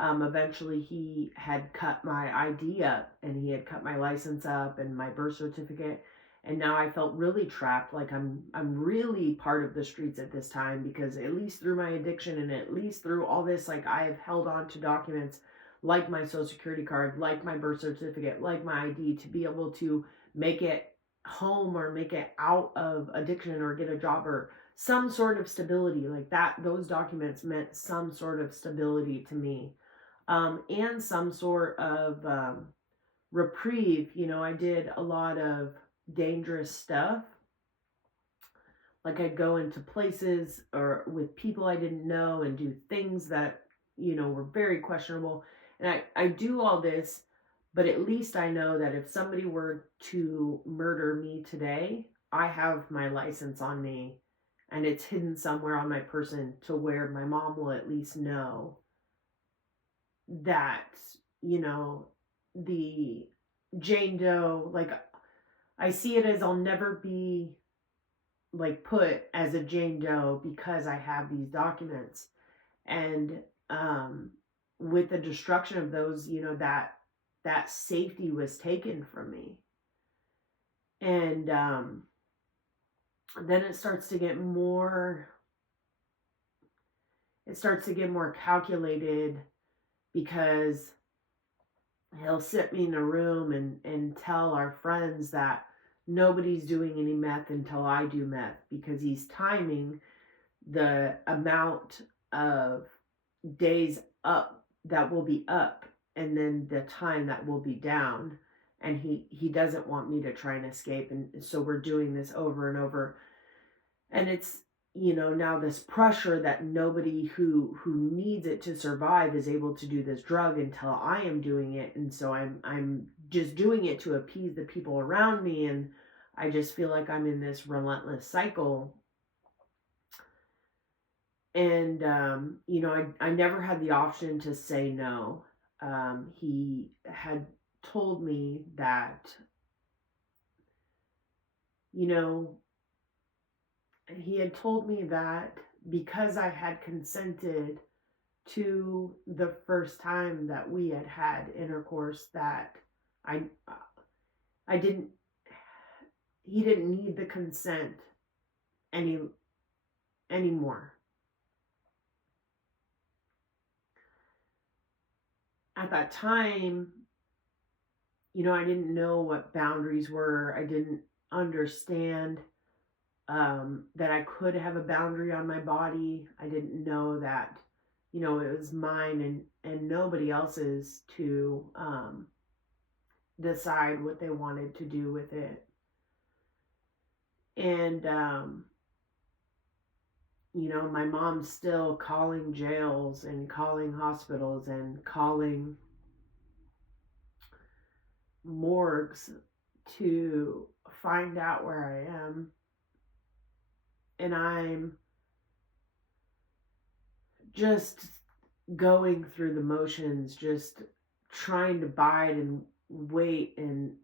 Eventually he had cut my ID up, and he had cut my license up and my birth certificate. And now I felt really trapped. Like I'm really part of the streets at this time, because at least through my addiction and at least through all this, like I have held on to documents like my social security card, like my birth certificate, like my ID, to be able to make it home or make it out of addiction or get a job or some sort of stability like that. Those documents meant some sort of stability to me. And some sort of reprieve. I did a lot of dangerous stuff. Like I'd go into places or with people I didn't know and do things that, were very questionable. And I do all this, but at least I know that if somebody were to murder me today, I have my license on me, and it's hidden somewhere on my person, to where my mom will at least know that, the Jane Doe, like I see it as I'll never be like put as a Jane Doe because I have these documents. And with the destruction of those, that safety was taken from me. And then it starts to get more calculated, because he'll sit me in a room and tell our friends that nobody's doing any meth until I do meth, because he's timing the amount of days up that will be up, and then the time that will be down. And he doesn't want me to try and escape. And so we're doing this over and over. And it's, now this pressure that nobody who needs it to survive is able to do this drug until I am doing it. And so I'm just doing it to appease the people around me. And I just feel like I'm in this relentless cycle. And, I never had the option to say no. He had told me that, because I had consented to the first time that we had intercourse, that he didn't need the consent anymore. At that time, I didn't know what boundaries were. I didn't understand that I could have a boundary on my body. I didn't know that, it was mine and nobody else's to decide what they wanted to do with it. And, my mom's still calling jails and calling hospitals and calling morgues to find out where I am. And I'm just going through the motions, just trying to bide and wait and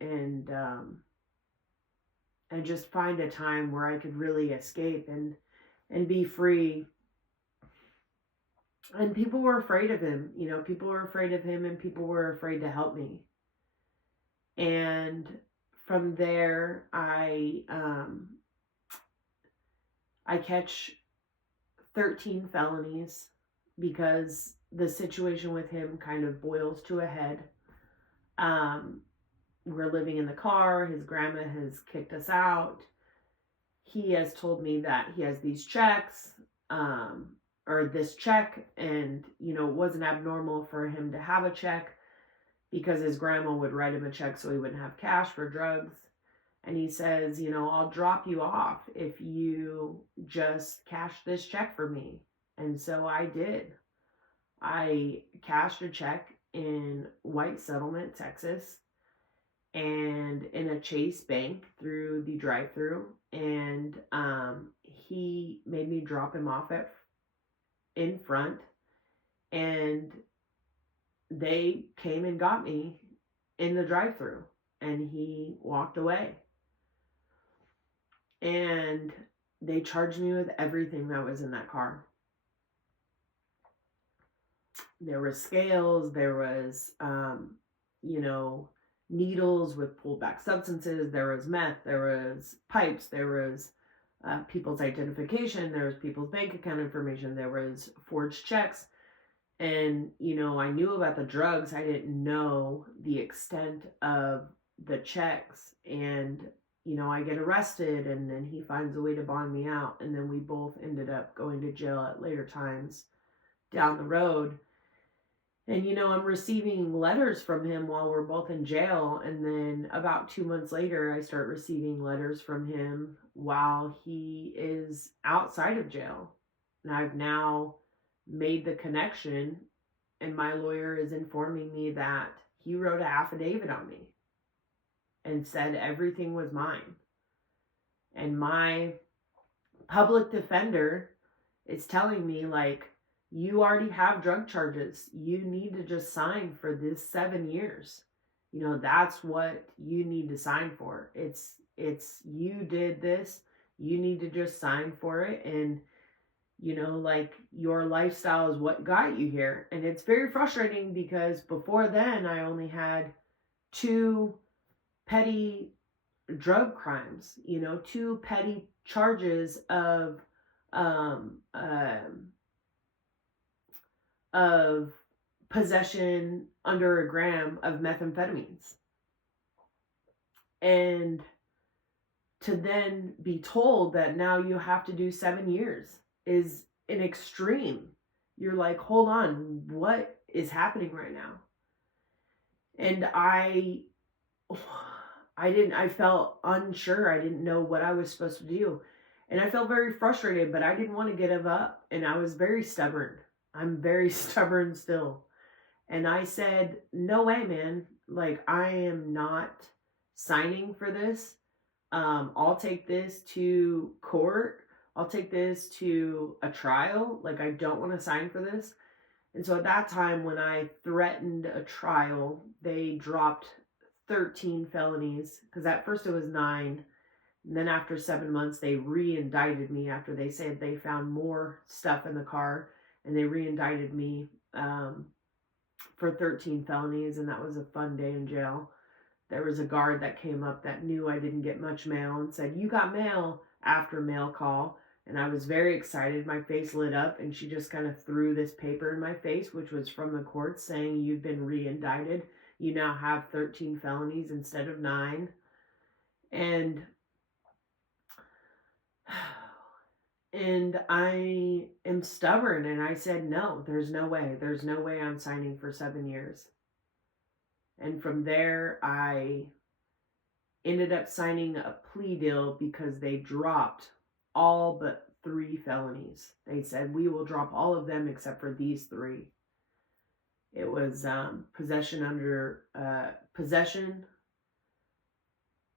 just find a time where I could really escape and be free. And people were afraid of him. People were afraid of him, and people were afraid to help me. And from there, I catch 13 felonies, because the situation with him kind of boils to a head. We're living in the car. His grandma has kicked us out. He has told me that he has these checks, or this check, and, it wasn't abnormal for him to have a check, because his grandma would write him a check so he wouldn't have cash for drugs. And he says, I'll drop you off if you just cash this check for me. And so I did. I cashed a check in White Settlement, Texas, and in a Chase bank through the drive-thru. And he made me drop him off in front, and they came and got me in the drive-thru, and he walked away. And they charged me with everything that was in that car. There were scales, there was, needles with pulled back substances, there was meth, there was pipes, there was people's identification, there was people's bank account information, there was forged checks. And, I knew about the drugs. I didn't know the extent of the checks. And, I get arrested, and then he finds a way to bond me out. And then we both ended up going to jail at later times down the road. And, I'm receiving letters from him while we're both in jail. And then about 2 months later, I start receiving letters from him while he is outside of jail. And I've now made the connection, and my lawyer is informing me that he wrote an affidavit on me and said everything was mine. And my public defender is telling me, like, you already have drug charges. You need to just sign for this 7 years. That's what you need to sign for. It's you did this. You need to just sign for it. And, like your lifestyle is what got you here. And it's very frustrating because before then I only had 2 petty drug crimes, 2 petty charges um, um, of possession under a gram of methamphetamines. And to then be told that now you have to do 7 years is an extreme. You're like, hold on, what is happening right now? And I felt unsure. I didn't know what I was supposed to do. And I felt very frustrated, but I didn't want to give up. And I was very stubborn. I'm very stubborn still. And I said, no way, man. Like, I am not signing for this. I'll take this to court. I'll take this to a trial. Like, I don't want to sign for this. And so at that time, when I threatened a trial, they dropped 13 felonies, because at first it was 9. And then after 7 months, they re-indicted me after they said they found more stuff in the car, and they re-indicted me for 13 felonies. And that was a fun day in jail. There was a guard that came up that knew I didn't get much mail and said, "You got mail," after mail call. And I was very excited. My face lit up, and she just kind of threw this paper in my face, which was from the court, saying, "You've been re-indicted. You now have 13 felonies instead of 9. And I am stubborn, and I said, no, there's no way. There's no way I'm signing for 7 years. And from there, I ended up signing a plea deal because they dropped all but 3 felonies. They said, we will drop all of them except for these 3. It was possession.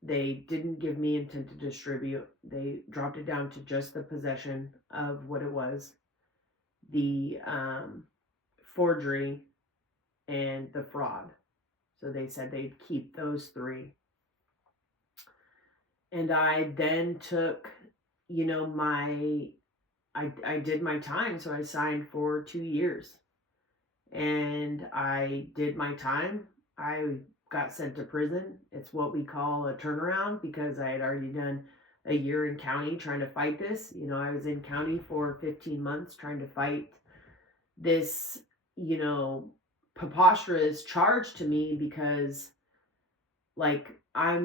They didn't give me intent to distribute. They dropped it down to just the possession of what it was. The forgery and the fraud. So they said they'd keep those 3. And I then took, I did my time. So I signed for 2 years. And I did my time. I got sent to prison. It's what we call a turnaround, because I had already done a year in county trying to fight this. I was in county for 15 months trying to fight this, preposterous charge to me, because like I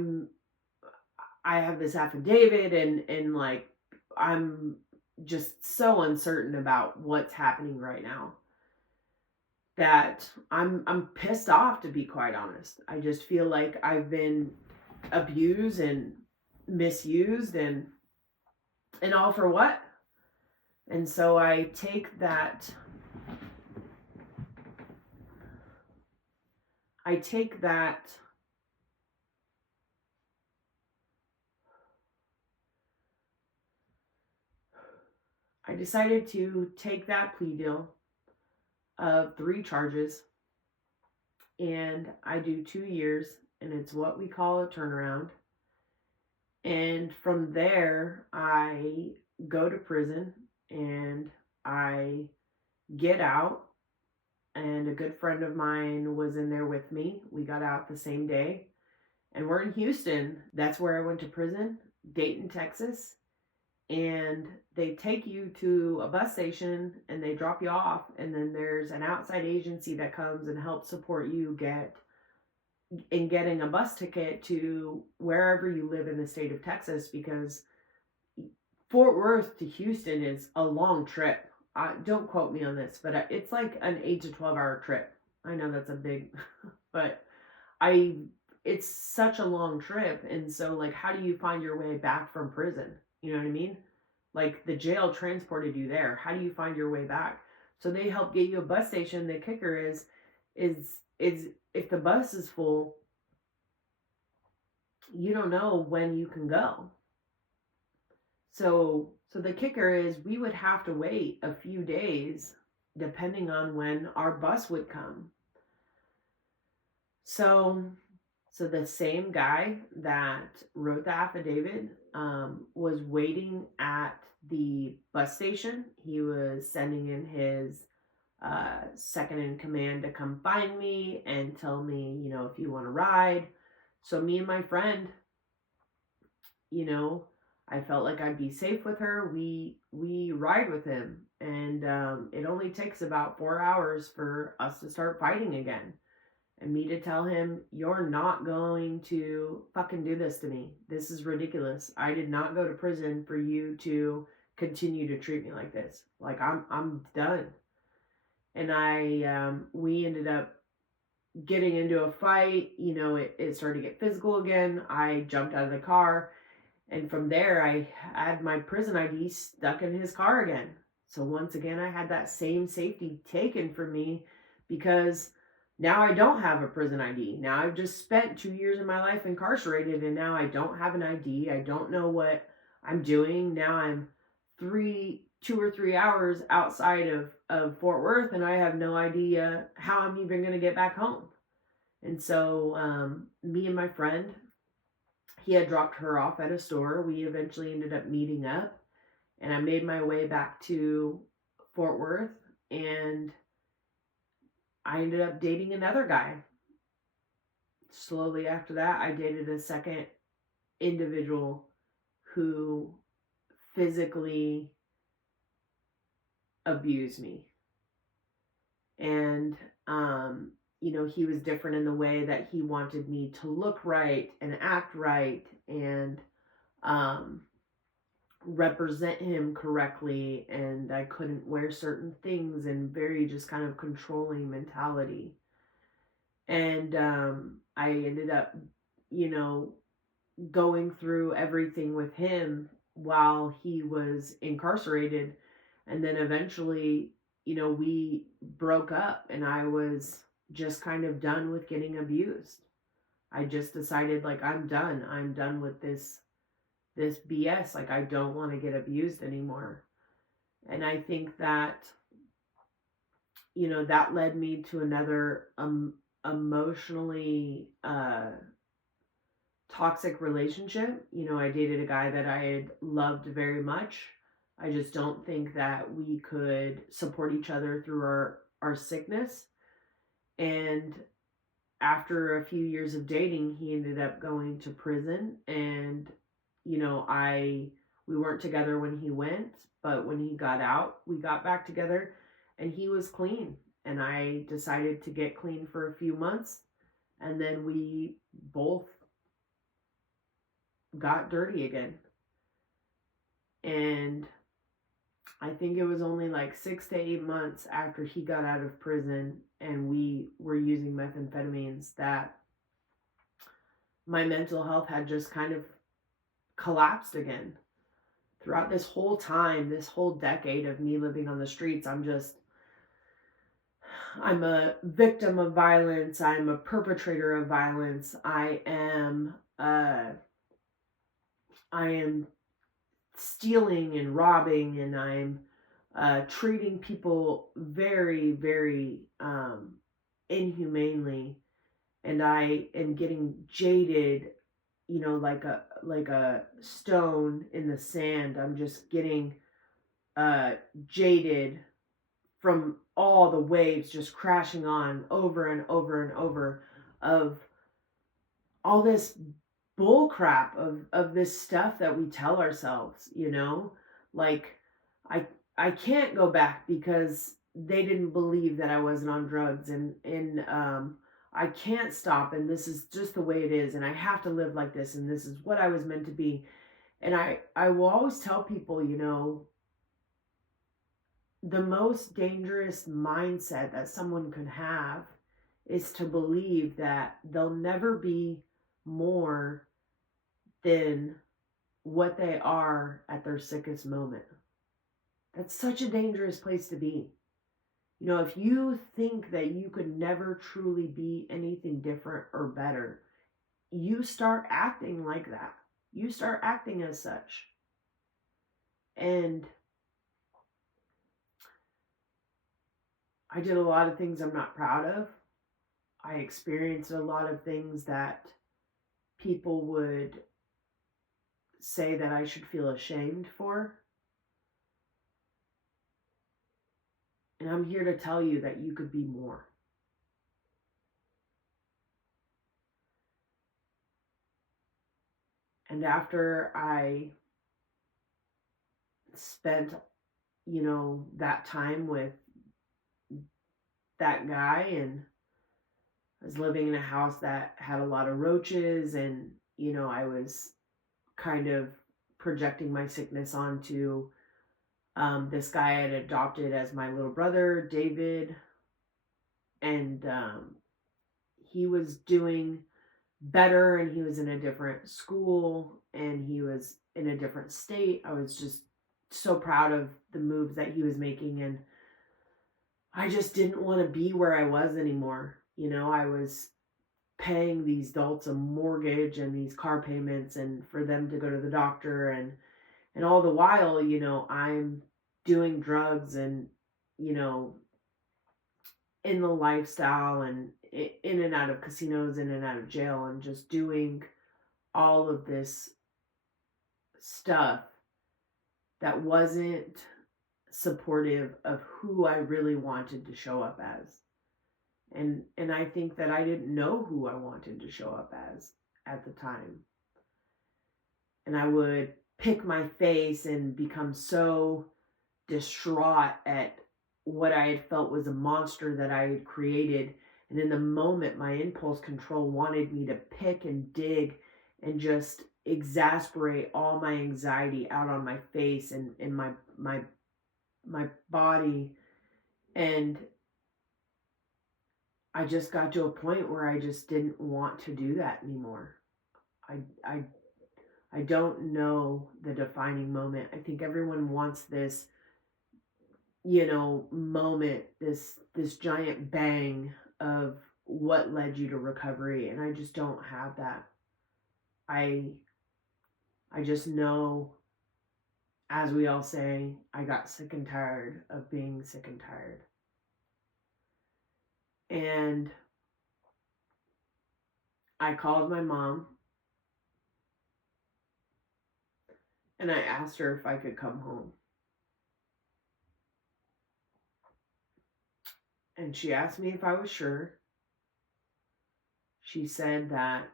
have this affidavit, and like I'm just so uncertain about what's happening right now that I'm pissed off, to be quite honest. I just feel like I've been abused and misused, and all for what? And so I take that I decided to take that plea deal of 3 charges, and I do 2 years, and it's what we call a turnaround. And from there, I go to prison, and I get out, and a good friend of mine was in there with me. We got out the same day, and we're in Houston. That's where I went to prison, Dayton, Texas. And they take you to a bus station, and they drop you off, and then there's an outside agency that comes and helps support you getting a bus ticket to wherever you live in the state of Texas, because Fort Worth to Houston is a long trip. Don't quote me on this, but it's like an 8 to 12 hour trip. I know that's a big, but it's such a long trip. And so like, how do you find your way back from prison? You know what I mean? Like, the jail transported you there. How do you find your way back? So they help get you a bus station. The kicker is if the bus is full, you don't know when you can go. So the kicker is we would have to wait a few days depending on when our bus would come. So the same guy that wrote the affidavit was waiting at the bus station. He was sending in his second in command to come find me and tell me, if you want to ride. So me and my friend, you know, I felt like I'd be safe with her. We ride with him, and it only takes about 4 hours for us to start fighting again, and me to tell him, "You're not going to fucking do this to me. This is ridiculous. I did not go to prison for you to continue to treat me like this. Like I'm done." And we ended up getting into a fight. It started to get physical again. I jumped out of the car, and from there I had my prison ID stuck in his car again. So once again I had that same safety taken from me, because now I don't have a prison ID. Now I've just spent 2 years of my life incarcerated, and now I don't have an ID. I don't know what I'm doing. Now I'm 2 or 3 hours outside of Fort Worth, and I have no idea how I'm even going to get back home. And so me and my friend, he had dropped her off at a store. We eventually ended up meeting up, and I made my way back to Fort Worth, and I ended up dating another guy. Slowly after that, I dated a second individual who physically abused me. And, he was different in the way that he wanted me to look right and act right and represent him correctly. And I couldn't wear certain things, and very just kind of controlling mentality. And I ended up, going through everything with him while he was incarcerated. And then eventually, we broke up, and I was just kind of done with getting abused. I just decided, like, I'm done with this BS. Like, I don't want to get abused anymore. And I think that, that led me to another emotionally toxic relationship. I dated a guy that I had loved very much. I just don't think that we could support each other through our sickness. And after a few years of dating, he ended up going to prison. And, we weren't together when he went, but when he got out, we got back together, and he was clean. And I decided to get clean for a few months. And then we both got dirty again. And I think it was only like 6 to 8 months after he got out of prison and we were using methamphetamines that my mental health had just kind of collapsed again. Throughout this whole time, this whole decade of me living on the streets, I'm a victim of violence. I'm a perpetrator of violence. I am stealing and robbing, and I'm treating people very, very inhumanely, and I am getting jaded, like a stone in the sand. I'm just getting jaded from all the waves just crashing on over and over and over of all this bull crap of this stuff that we tell ourselves, like I can't go back because they didn't believe that I wasn't on drugs, and I can't stop, and this is just the way it is, and I have to live like this, and this is what I was meant to be. And I will always tell people, the most dangerous mindset that someone could have is to believe that they'll never be more than what they are at their sickest moment. That's such a dangerous place to be. If you think that you could never truly be anything different or better, you start acting like that. You start acting as such. And I did a lot of things I'm not proud of. I experienced a lot of things that people would say that I should feel ashamed for. And I'm here to tell you that you could be more. And after I spent, that time with that guy, and I was living in a house that had a lot of roaches, and, I was kind of projecting my sickness onto this guy I had adopted as my little brother, David. And he was doing better, and he was in a different school, and he was in a different state. I was just so proud of the moves that he was making, and I just didn't want to be where I was anymore. I was paying these adults a mortgage and these car payments, and for them to go to the doctor, and all the while, I'm doing drugs, and, you know, in the lifestyle, and in and out of casinos, in and out of jail, and just doing all of this stuff that wasn't supportive of who I really wanted to show up as. And I think that I didn't know who I wanted to show up as at the time. And I would pick my face and become so distraught at what I had felt was a monster that I had created. And in the moment, my impulse control wanted me to pick and dig and just exasperate all my anxiety out on my face and in my body. And I just got to a point where I just didn't want to do that anymore. I don't know the defining moment. I think everyone wants this, moment, this giant bang of what led you to recovery, and I just don't have that. I just know, as we all say, I got sick and tired of being sick and tired. And I called my mom, and I asked her if I could come home. And she asked me if I was sure. She said that,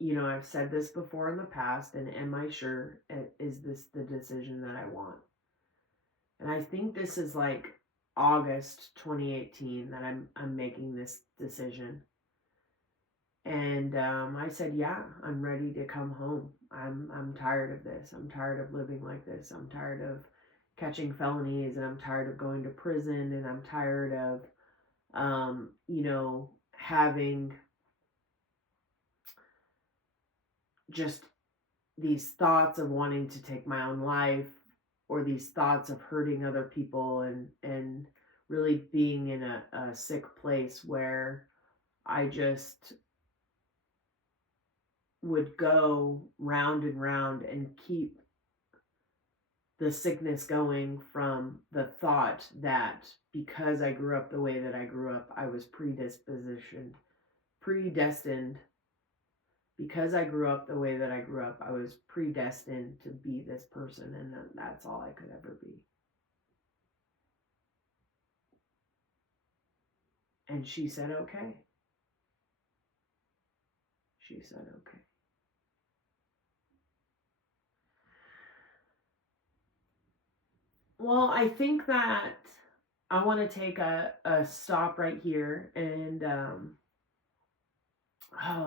I've said this before in the past, and am I sure? Is this the decision that I want? And I think this is like August 2018 that I'm making this decision. And I said, yeah, I'm ready to come home. I'm tired of this. I'm tired of living like this. I'm tired of catching felonies, and I'm tired of going to prison, and I'm tired of, having just these thoughts of wanting to take my own life, or these thoughts of hurting other people, and really being in a sick place where I just would go round and round and keep the sickness going from the thought that because I grew up the way that I grew up, I was predestined. Because I grew up the way that I grew up, I was predestined to be this person, and that's all I could ever be. And she said, okay. She said, okay. Well, I think that I want to take a stop right here. And,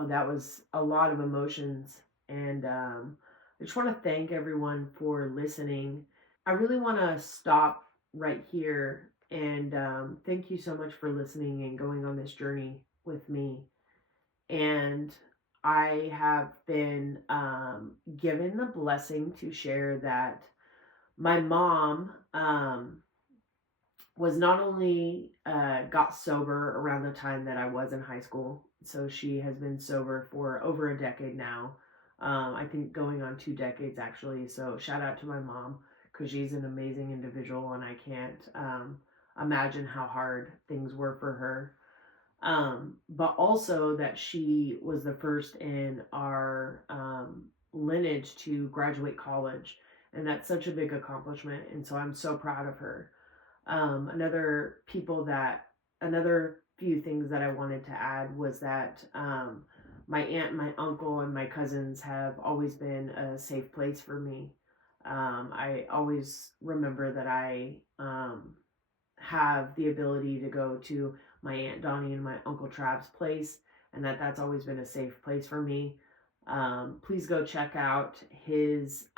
that was a lot of emotions. And I just want to thank everyone for listening. I really want to stop right here. And thank you so much for listening and going on this journey with me. And I have been given the blessing to share that my mom was not only got sober around the time that I was in high school, so she has been sober for over a decade now. I think going on 2 decades actually. So shout out to my mom, because she's an amazing individual, and I can't imagine how hard things were for her. But also that she was the first in our lineage to graduate college. And that's such a big accomplishment. And so I'm so proud of her. Another few things that I wanted to add was that my aunt, my uncle, and my cousins have always been a safe place for me. I always remember that I have the ability to go to my aunt Donnie and my uncle Trav's place, and that's always been a safe place for me. Please go check out his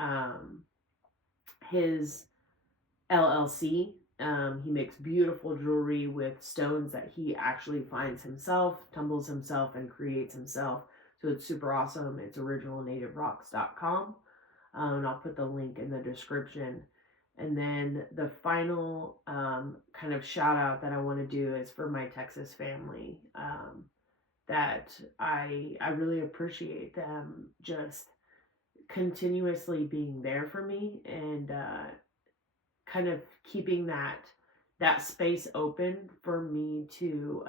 LLC. He makes beautiful jewelry with stones that he actually finds himself, tumbles himself, and creates himself. So it's super awesome. It's originalnativerocks.com. And I'll put the link in the description. And then the final kind of shout out that I want to do is for my Texas family. That I really appreciate them just continuously being there for me, and kind of keeping that space open for me to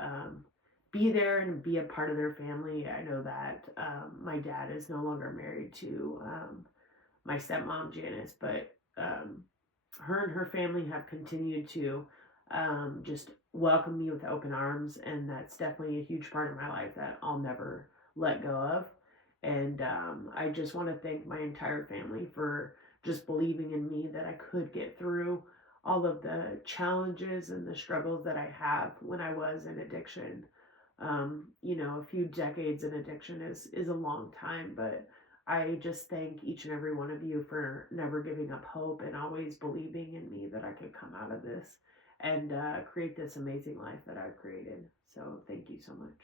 be there and be a part of their family. I know that my dad is no longer married to my stepmom Janice, but her and her family have continued to just welcome me with open arms, and that's definitely a huge part of my life that I'll never let go of. And I just want to thank my entire family for just believing in me that I could get through all of the challenges and the struggles that I have when I was in addiction. A few decades in addiction is a long time, but I just thank each and every one of you for never giving up hope and always believing in me that I could come out of this and create this amazing life that I've created. So thank you so much.